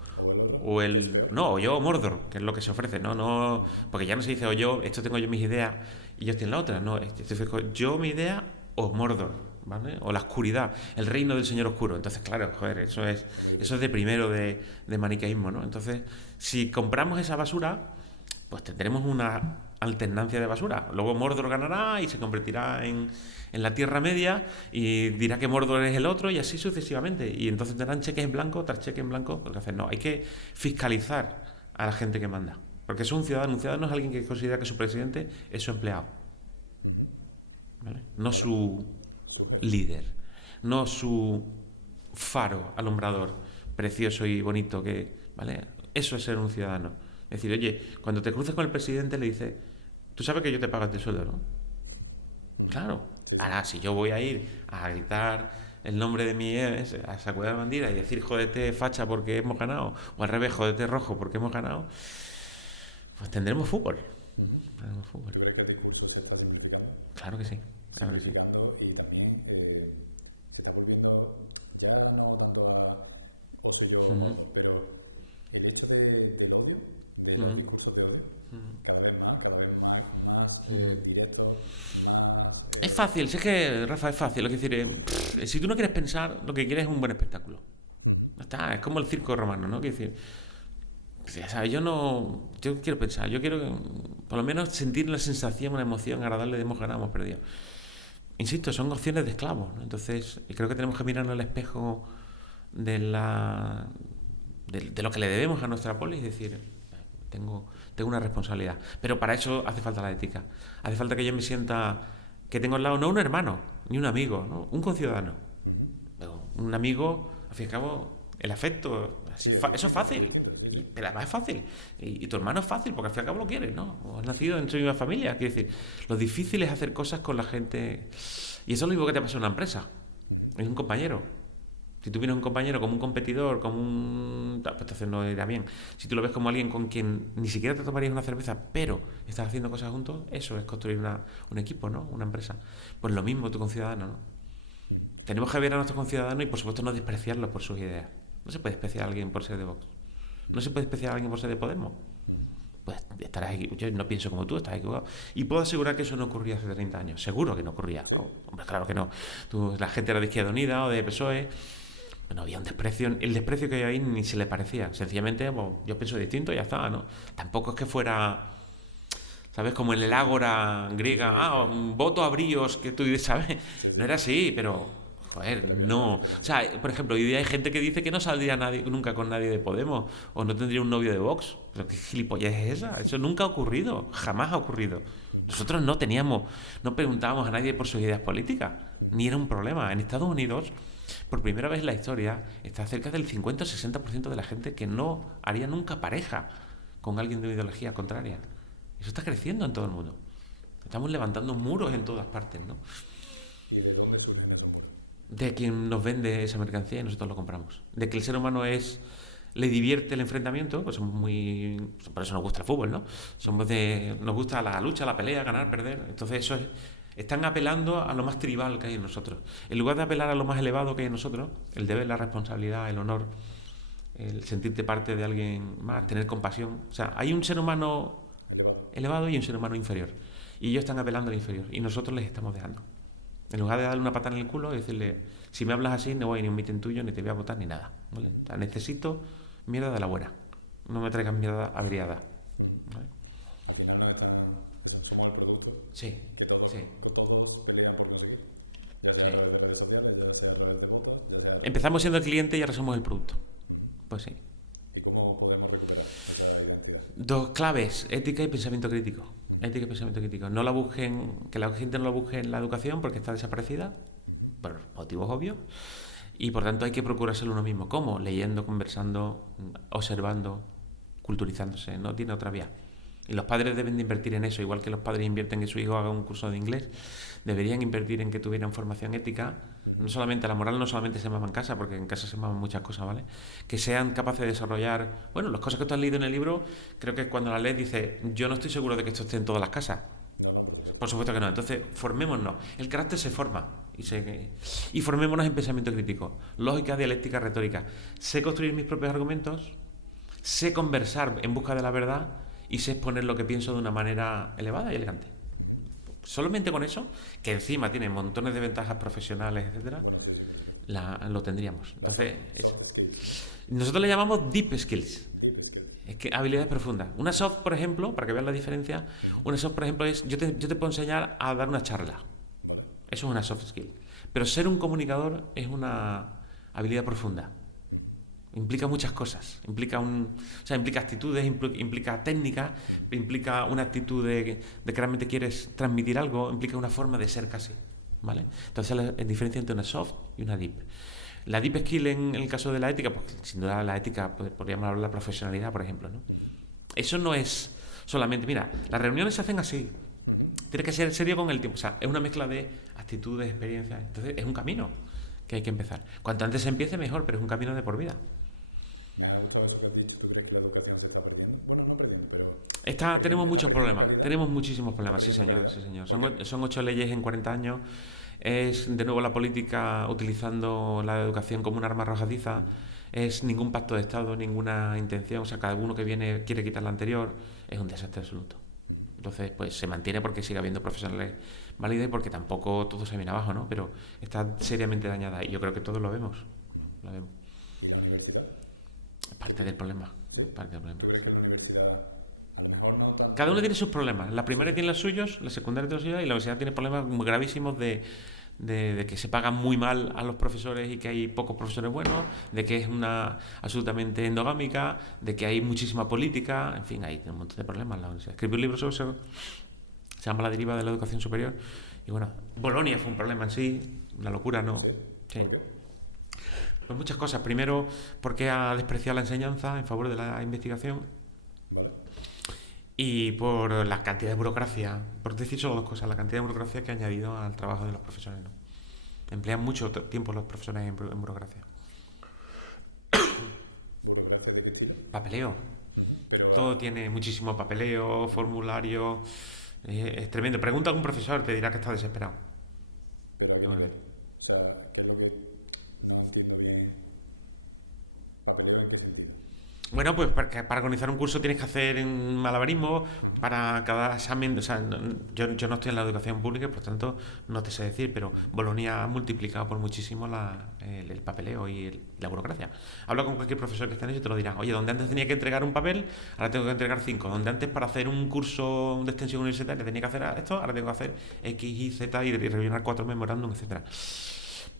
yo o Mordor, que es lo que se ofrece, no, porque ya no se dice o yo, esto tengo yo mis ideas y ellos tienen la otra, no, yo mi idea o Mordor, ¿vale? O la oscuridad, el reino del señor oscuro. Entonces, claro, joder, eso es de primero de maniqueísmo, ¿no? Entonces, si compramos esa basura, pues tendremos una alternancia de basura. Luego Mordor ganará y se convertirá en la Tierra Media y dirá que Mordor es el otro y así sucesivamente. Y entonces tendrán cheques en blanco tras cheques en blanco. Lo que hacen, no, hay que fiscalizar a la gente que manda. Porque es un ciudadano es alguien que considera que su presidente es su empleado, ¿vale? No su líder, no su faro alumbrador precioso y bonito ¿vale? Eso es ser un ciudadano. Es decir, oye, cuando te cruces con el presidente le dices, tú sabes que yo te pago este sueldo, ¿no? Claro. Ahora, si yo voy a ir a gritar el nombre de mi ex, a sacudar la bandera y decir jódete facha porque hemos ganado, o al revés, jódete rojo porque hemos ganado, pues tendremos fútbol. Tendremos fútbol. ¿Tú crees que el discurso se está simplificando? Claro que sí, claro que sí. Y también se está volviendo, ya no tanto a poseo, pero el hecho del odio, del discurso de odio, cada vez más directo, más... Es fácil, si es que, Rafa, es fácil. Es decir, si tú no quieres pensar, lo que quieres es un buen espectáculo. Está, es como el circo romano, ¿no? Quiero decir, ¿sabes? Yo quiero pensar, yo quiero por lo menos sentir la sensación, una emoción agradable de hemos ganado, hemos perdido. Insisto, son opciones de esclavos, ¿no? Entonces, creo que tenemos que mirarnos al espejo de lo que le debemos a nuestra polis y decir, tengo una responsabilidad. Pero para eso hace falta la ética. Hace falta que yo me sienta que tengo al lado no un hermano, ni un amigo, ¿no? Un conciudadano. Pero un amigo, al fin y al cabo, el afecto, eso es fácil. Pero además es fácil. Y tu hermano es fácil, porque al fin y al cabo lo quieres, ¿no? O has nacido en tu misma familia. Quiero decir, lo difícil es hacer cosas con la gente. Y eso es lo mismo que te pasa en una empresa. Es un compañero. Si tú vienes un compañero como un competidor, como un... pues entonces no irá bien. Si tú lo ves como alguien con quien ni siquiera te tomarías una cerveza, pero estás haciendo cosas juntos, eso es construir un equipo, ¿no? Una empresa. Pues lo mismo tú con Ciudadanos, ¿no? Tenemos que ver a nuestros conciudadanos y por supuesto no despreciarlos por sus ideas. No se puede despreciar a alguien por ser de Vox. No se puede despreciar a alguien por ser de Podemos. Pues estarás equivocado. Yo no pienso como tú, estás equivocado. Y puedo asegurar que eso no ocurría hace 30 años. Seguro que no ocurría. Oh, hombre, claro que no. La gente era de Izquierda Unida o de PSOE. No había un desprecio, el desprecio que hay ahí ni se le parecía. Sencillamente, bueno, yo pienso distinto y ya está, ¿no? Tampoco es que fuera, ¿sabes? Como en el ágora griega, un voto a bríos, que tú dices, ¿sabes? No era así, pero, joder, no. O sea, por ejemplo, hoy día hay gente que dice que no saldría nunca con nadie de Podemos o no tendría un novio de Vox. ¿Pero qué gilipollez es esa? Eso nunca ha ocurrido, jamás ha ocurrido. Nosotros no preguntábamos a nadie por sus ideas políticas, ni era un problema. En Estados Unidos, por primera vez en la historia, está cerca del 50 o 60% de la gente que no haría nunca pareja con alguien de una ideología contraria. Eso está creciendo en todo el mundo. Estamos levantando muros en todas partes, ¿no? De quien nos vende esa mercancía y nosotros lo compramos. De que el ser humano es le divierte el enfrentamiento, pues somos muy... Por eso nos gusta el fútbol, ¿no? Nos gusta la lucha, la pelea, ganar, perder. Entonces eso es... Están apelando a lo más tribal que hay en nosotros. En lugar de apelar a lo más elevado que hay en nosotros, el deber, la responsabilidad, el honor, el sentirte parte de alguien más, tener compasión. O sea, hay un ser humano elevado y un ser humano inferior. Y ellos están apelando al inferior. Y nosotros les estamos dejando. En lugar de darle una patada en el culo y decirle, si me hablas así, no voy ni a un mitin tuyo, ni te voy a votar, ni nada. ¿Vale? O sea, necesito mierda de la buena. No me traigas mierda averiada. ¿Vale? Sí, sí. Sí. Empezamos siendo el cliente y ahora somos el producto. Pues sí. Dos claves, ética y pensamiento crítico. Ética y pensamiento crítico. No la busquen, que la gente no la busque en la educación porque está desaparecida, por motivos obvios, y por tanto hay que procurárselo uno mismo. ¿Cómo? Leyendo, conversando, observando, culturizándose. No tiene otra vía. Y los padres deben de invertir en eso, igual que los padres invierten en que su hijo haga un curso de inglés, deberían invertir en que tuvieran formación ética. No solamente la moral, no solamente se mama en casa, porque en casa se maman muchas cosas, ¿vale? Que sean capaces de desarrollar, bueno, las cosas que tú has leído en el libro, creo que cuando las lees dices, yo no estoy seguro de que esto esté en todas las casas. Por supuesto que no. Entonces, formémonos. El carácter se forma y formémonos en pensamiento crítico, lógica, dialéctica, retórica. Sé construir mis propios argumentos, sé conversar en busca de la verdad y sé exponer lo que pienso de una manera elevada y elegante. Solamente con eso, que encima tiene montones de ventajas profesionales, etcétera, lo tendríamos. Entonces, nosotros le llamamos deep skills. Es que habilidades profundas. Una soft, por ejemplo, para que vean la diferencia, una soft, por ejemplo, es yo te puedo enseñar a dar una charla. Eso es una soft skill. Pero ser un comunicador es una habilidad profunda. Implica muchas cosas. Implica actitudes, implica técnica, implica una actitud de que realmente quieres transmitir algo, implica una forma de ser casi. ¿Vale? Entonces la diferencia entre una soft y una deep. La deep skill en el caso de la ética, pues sin duda la ética, podríamos hablar de la profesionalidad, por ejemplo, ¿no? Eso no es solamente, mira, las reuniones se hacen así. Tienes que ser serio con el tiempo. O sea, es una mezcla de actitudes, experiencias. Entonces es un camino que hay que empezar. Cuanto antes se empiece, mejor, pero es un camino de por vida. Tenemos muchos problemas, tenemos muchísimos problemas, sí señor, sí señor. Son 8 leyes en 40 años, es de nuevo la política utilizando la educación como un arma arrojadiza, es ningún pacto de Estado, ninguna intención, o sea, cada uno que viene quiere quitar la anterior, es un desastre absoluto. Entonces, pues se mantiene porque sigue habiendo profesionales válidos y porque tampoco todo se viene abajo, ¿no? Pero está seriamente dañada y yo creo que todos lo vemos. Lo vemos. Es parte del problema, es parte del problema. Cada uno tiene sus problemas. La primaria tiene los suyos, la secundaria tiene los suyos y la universidad tiene problemas muy gravísimos de que se pagan muy mal a los profesores y que hay pocos profesores buenos, de que es una absolutamente endogámica, de que hay muchísima política, en fin, hay un montón de problemas en la universidad. Escribí un libro sobre eso, se llama La deriva de la educación superior, y bueno, Bolonia fue un problema en sí, una locura, ¿no? Sí. Pues muchas cosas. Primero, porque ha despreciado la enseñanza en favor de la investigación. Y por la cantidad de burocracia, por decir solo dos cosas, la cantidad de burocracia que ha añadido al trabajo de los profesores, ¿no? Emplean mucho tiempo los profesores en burocracia. Papeleo. Todo tiene muchísimo papeleo, formulario. Es tremendo. Pregunta a algún profesor, te dirá que está desesperado. Bueno, pues para organizar un curso tienes que hacer un malabarismo para cada examen. O sea, yo no estoy en la educación pública, por tanto no te sé decir, pero Bolonia ha multiplicado por muchísimo el papeleo y la burocracia. Habla con cualquier profesor que esté en eso y te lo dirá. Oye, donde antes tenía que entregar un papel, ahora tengo que entregar 5. Donde antes para hacer un curso de extensión universitaria tenía que hacer esto, ahora tengo que hacer X, Y, Z y rellenar 4 memorándum, etcétera.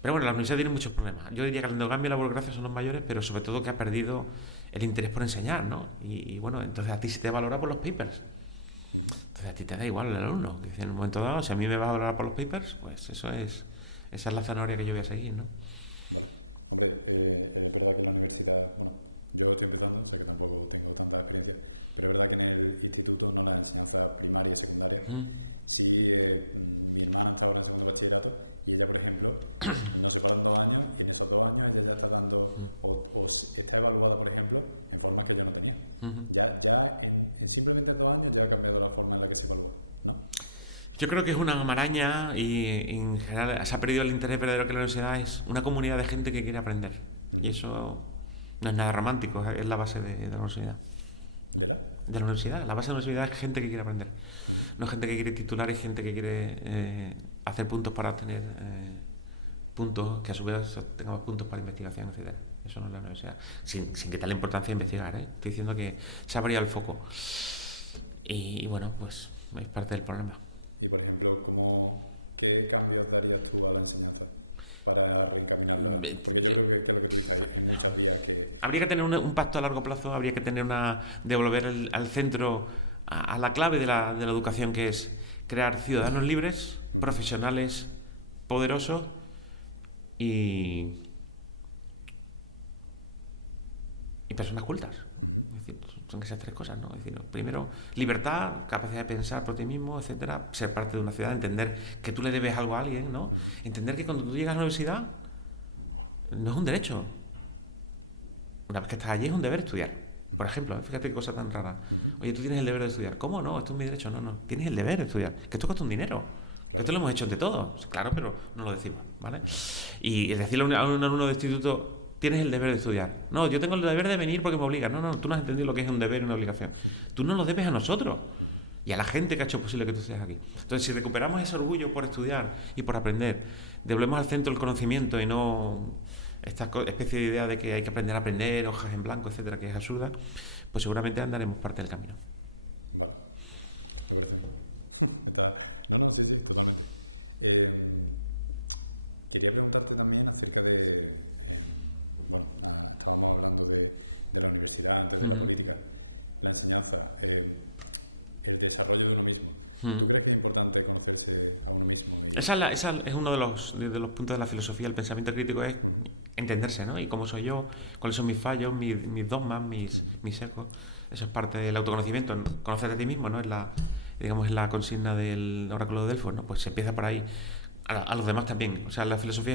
Pero bueno, la universidad tiene muchos problemas. Yo diría que la endogamia y la burocracia son los mayores, pero sobre todo que ha perdido el interés por enseñar, ¿no? Y bueno, entonces a ti se te valora por los papers. Entonces a ti te da igual el alumno. Que en un momento dado, si a mí me vas a valorar por los papers, pues esa es la zanahoria que yo voy a seguir, ¿no? Mm. Yo creo que es una maraña y en general se ha perdido el interés verdadero que la universidad es una comunidad de gente que quiere aprender. Y eso no es nada romántico, es la base de la universidad. De la universidad, la base de la universidad es gente que quiere aprender. No gente que quiere titular y gente que quiere hacer puntos para obtener puntos, que a su vez tengamos puntos para investigación, etcétera. Eso no es la universidad. Sin quitarle importancia a investigar, ¿eh? Estoy diciendo que se ha variado el foco. Y bueno, pues es parte del problema. Y por ejemplo, ¿qué cambios daría tú a la enseñanza para cambiar? Habría que tener un pacto a largo plazo, habría que tener devolver al centro, a la clave de la educación, que es crear ciudadanos libres, profesionales poderosos y personas cultas. Es decir, son esas tres cosas, ¿no? Es decir, primero, libertad, capacidad de pensar por ti mismo, etcétera, ser parte de una ciudad, entender que tú le debes algo a alguien, ¿no? Entender que cuando tú llegas a la universidad no es un derecho. Una vez que estás allí es un deber estudiar. Por ejemplo, fíjate qué cosa tan rara. Oye, tú tienes el deber de estudiar. ¿Cómo no? Esto es mi derecho. No. Tienes el deber de estudiar. Que esto cuesta un dinero. Que esto lo hemos hecho entre todos. Claro, pero no lo decimos, ¿vale? Y decirle a un alumno de instituto, tienes el deber de estudiar. No, yo tengo el deber de venir porque me obligan. No, tú no has entendido lo que es un deber y una obligación. Tú no lo debes a nosotros y a la gente que ha hecho posible que tú estés aquí. Entonces, si recuperamos ese orgullo por estudiar y por aprender, devolvemos al centro el conocimiento y no esta especie de idea de que hay que aprender a aprender, hojas en blanco, etcétera, que es absurda, pues seguramente andaremos parte del camino. Quería preguntarte también acerca de estábamos hablando de la universidad, de la política, la enseñanza, el desarrollo de uno mismo. ¿Crees que es importante conocerse a uno mismo? Esa es uno de los puntos de la filosofía. El pensamiento crítico es entenderse, ¿no? Y cómo soy yo, cuáles son mis fallos, mis dogmas, mis sesgos. Eso es parte del autoconocimiento. Conocerte a ti mismo, ¿no? Es la consigna del oráculo de Delfos, ¿no? Pues se empieza por ahí. A los demás también. O sea, la filosofía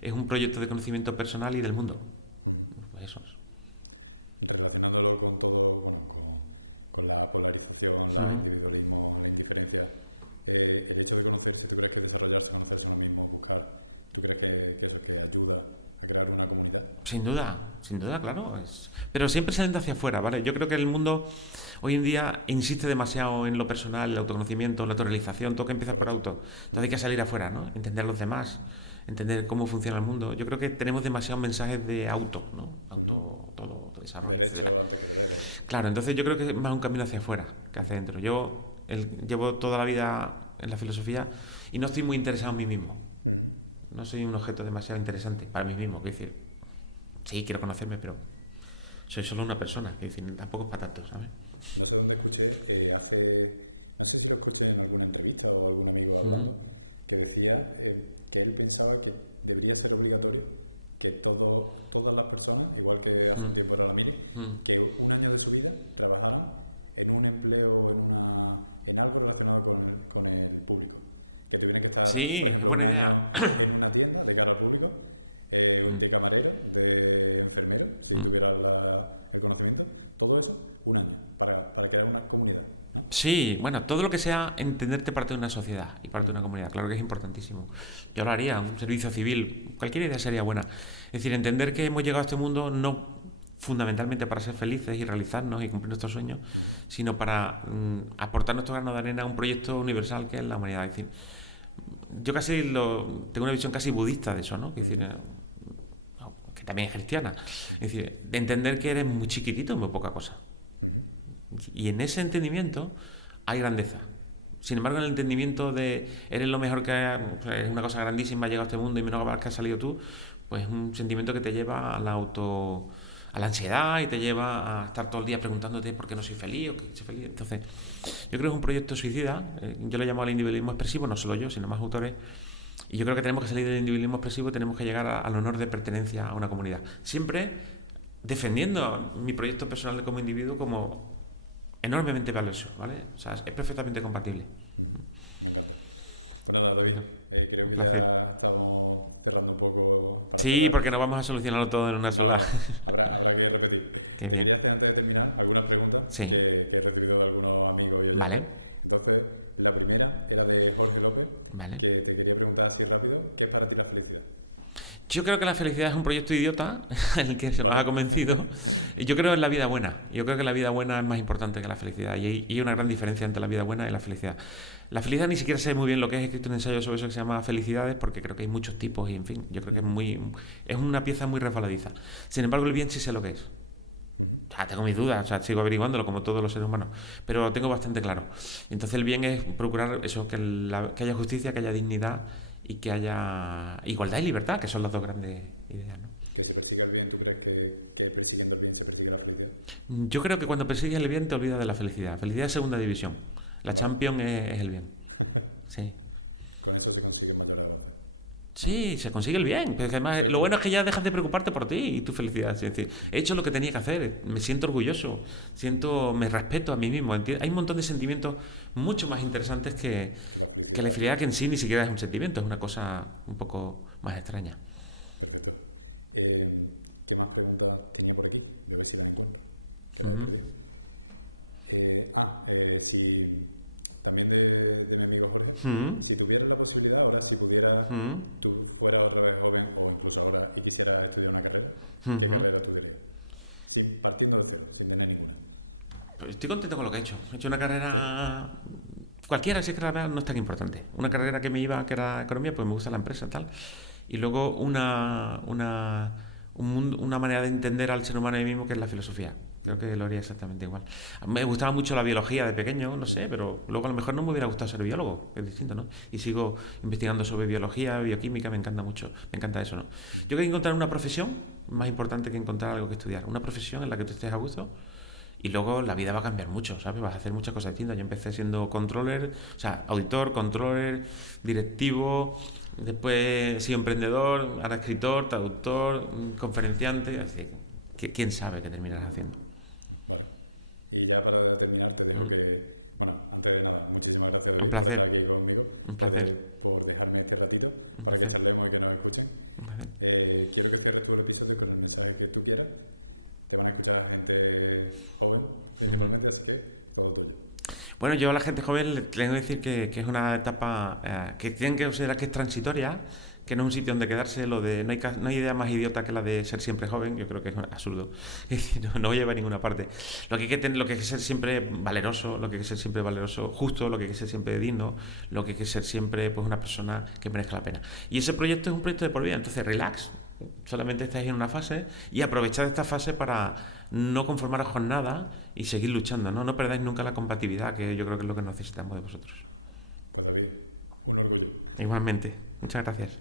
es un proyecto de conocimiento personal y del mundo. Pues eso es. Y relacionándolo con todo, con la polarización, el periodismo en diferencia, el hecho de conocerse, ¿tú crees que desarrollarse una persona mismo buscar? ¿Tú crees que ayuda a crear una comunidad? Sin duda, claro. Pero siempre saliendo hacia afuera, ¿vale? Yo creo que el mundo hoy en día insiste demasiado en lo personal, el autoconocimiento, la autorrealización, todo que empieza por auto. Entonces hay que salir afuera, ¿no? Entender a los demás, entender cómo funciona el mundo. Yo creo que tenemos demasiados mensajes de auto, ¿no? Todo desarrollo, etcétera. Claro, entonces yo creo que es más un camino hacia afuera que hacia adentro. Yo llevo toda la vida en la filosofía y no estoy muy interesado en mí mismo. No soy un objeto demasiado interesante para mí mismo. Quiero decir, sí, quiero conocerme, pero soy solo una persona. Quiero decir, tampoco es para tanto, ¿sabes? No sé dónde escuché que no sé si lo escuché en alguna entrevista o algún amigo hablando, que decía que él pensaba que debería ser obligatorio que todas las personas, igual que antes no era la mía, que un año de su vida trabajaran en un empleo, en algo relacionado con el público. Que tuvieran que estar sí, es buena idea. En una tienda de cara al público, de camarero, de enfermero, que tuviera el conocimiento, todo eso, un año, para crear una comunidad. Sí, bueno, todo lo que sea entenderte parte de una sociedad y parte de una comunidad, claro que es importantísimo. Yo lo haría, un servicio civil, cualquier idea sería buena. Es decir, entender que hemos llegado a este mundo no fundamentalmente para ser felices y realizarnos y cumplir nuestros sueños, sino para aportar nuestro grano de arena a un proyecto universal que es la humanidad. Es decir, yo tengo una visión casi budista de eso, ¿no? Es decir, que también es cristiana. Es decir, de entender que eres muy chiquitito en muy poca cosa. Y en ese entendimiento hay grandeza. Sin embargo, en el entendimiento de eres lo mejor que hay, es una cosa grandísima, ha llegado a este mundo y menos que has salido tú, pues es un sentimiento que te lleva a la ansiedad y te lleva a estar todo el día preguntándote por qué no soy feliz o qué soy feliz. Entonces, yo creo que es un proyecto suicida. Yo lo llamo al individualismo expresivo, no solo yo, sino más autores. Y yo creo que tenemos que salir del individualismo expresivo, tenemos que llegar al honor de pertenencia a una comunidad. Siempre defendiendo mi proyecto personal como individuo como enormemente valioso, ¿vale? O sea, es perfectamente compatible. Bueno, David, creo Un placer. Ya estamos esperando un poco. Sí, porque no vamos a solucionarlo todo en una sola. Ahora voy a repetir. Qué bien. ¿Querías antes de terminar alguna pregunta? Sí. Te he recibido Vale, Entonces, la primera era de Jorge López, vale. que te quería preguntar así rápido, ¿qué es para ti la felicidad? Yo creo que la felicidad es un proyecto idiota en el que se nos ha convencido. Y yo creo en la vida buena. Yo creo que la vida buena es más importante que la felicidad. Y hay una gran diferencia entre la vida buena y la felicidad. La felicidad ni siquiera sé muy bien lo que es. He escrito un ensayo sobre eso que se llama Felicidades, porque creo que hay muchos tipos y, en fin, yo creo que es una pieza muy resbaladiza. Sin embargo, el bien sí sé lo que es. O sea, tengo mis dudas, o sea, sigo averiguándolo como todos los seres humanos, pero lo tengo bastante claro. Entonces el bien es procurar eso, que haya justicia, que haya dignidad y que haya igualdad y libertad, que son las dos grandes ideas, ¿no? Que se persigue el bien, ¿tú crees que persiguiendo el bien se persigue la felicidad? Yo creo que cuando persigues el bien te olvidas de la felicidad. Felicidad es segunda división. La Champions es el bien. Sí. Con eso se consigue matar a... Sí, se consigue el bien. Pero además, lo bueno es que ya dejas de preocuparte por ti y tu felicidad. Es decir, he hecho lo que tenía que hacer, me siento orgulloso, me respeto a mí mismo. Hay un montón de sentimientos mucho más interesantes que la felicidad, que en sí ni siquiera es un sentimiento, es una cosa un poco más extraña. Perfecto. ¿Qué más preguntas tiene por aquí? A ver si las encuentro. Mm. Si también del amigo Jorge, Mm. si tuvieras la posibilidad, ahora si pudieras, Mm. tú fueras otra vez joven o incluso ahora y quisieras estudiar una carrera, ¿qué Mm. carrera estudiarías? Sí, partiendo de cero, sin tener ninguna. Pues estoy contento con lo que he hecho. He hecho una carrera cualquiera, si es que la verdad no es tan importante. Una carrera que me iba, que era economía, pues me gusta la empresa tal. Y luego una manera de entender al ser humano a mí mismo, que es la filosofía. Creo que lo haría exactamente igual. A mí me gustaba mucho la biología de pequeño, no sé, pero luego a lo mejor no me hubiera gustado ser biólogo, que es distinto, ¿no? Y sigo investigando sobre biología, bioquímica, me encanta mucho, me encanta eso, ¿no? Yo creo que encontrar una profesión más importante que encontrar algo que estudiar. Una profesión en la que tú estés a gusto y luego la vida va a cambiar mucho, ¿sabes? Vas a hacer muchas cosas distintas. Yo empecé siendo controller, o sea, auditor, controller, directivo, después he sido emprendedor, ahora escritor, traductor, conferenciante, así que quién sabe qué terminarás haciendo. Vale. Y ya para terminar, te digo Mm. que, bueno, antes de nada, muchísimas gracias Un por estar placer, aquí conmigo, un placer, por dejarme este ratito, un para que placer, charlemos y que nos escuchen. un placer. Quiero que cierres tu episodio con el mensaje que tú quieras. Te van a escuchar gente joven, principalmente, así que todo tuyo. Bueno, yo a la gente joven le tengo que decir que es una etapa que tienen que considerar que es transitoria, que no es un sitio donde quedarse. No hay idea más idiota que la de ser siempre joven. Yo creo que es absurdo. Es decir, no lleva a ninguna parte. Lo que hay que ser siempre valeroso, lo que hay que ser siempre valeroso, justo, lo que hay que ser siempre digno, lo que hay que ser siempre pues una persona que merezca la pena. Y ese proyecto es un proyecto de por vida. Entonces, relax. Solamente estáis en una fase y aprovechad esta fase para no conformaros con nada y seguir luchando, ¿no? No perdáis nunca la compatibilidad, que yo creo que es lo que necesitamos de vosotros. Para ti, un orgullo. Igualmente. Muchas gracias.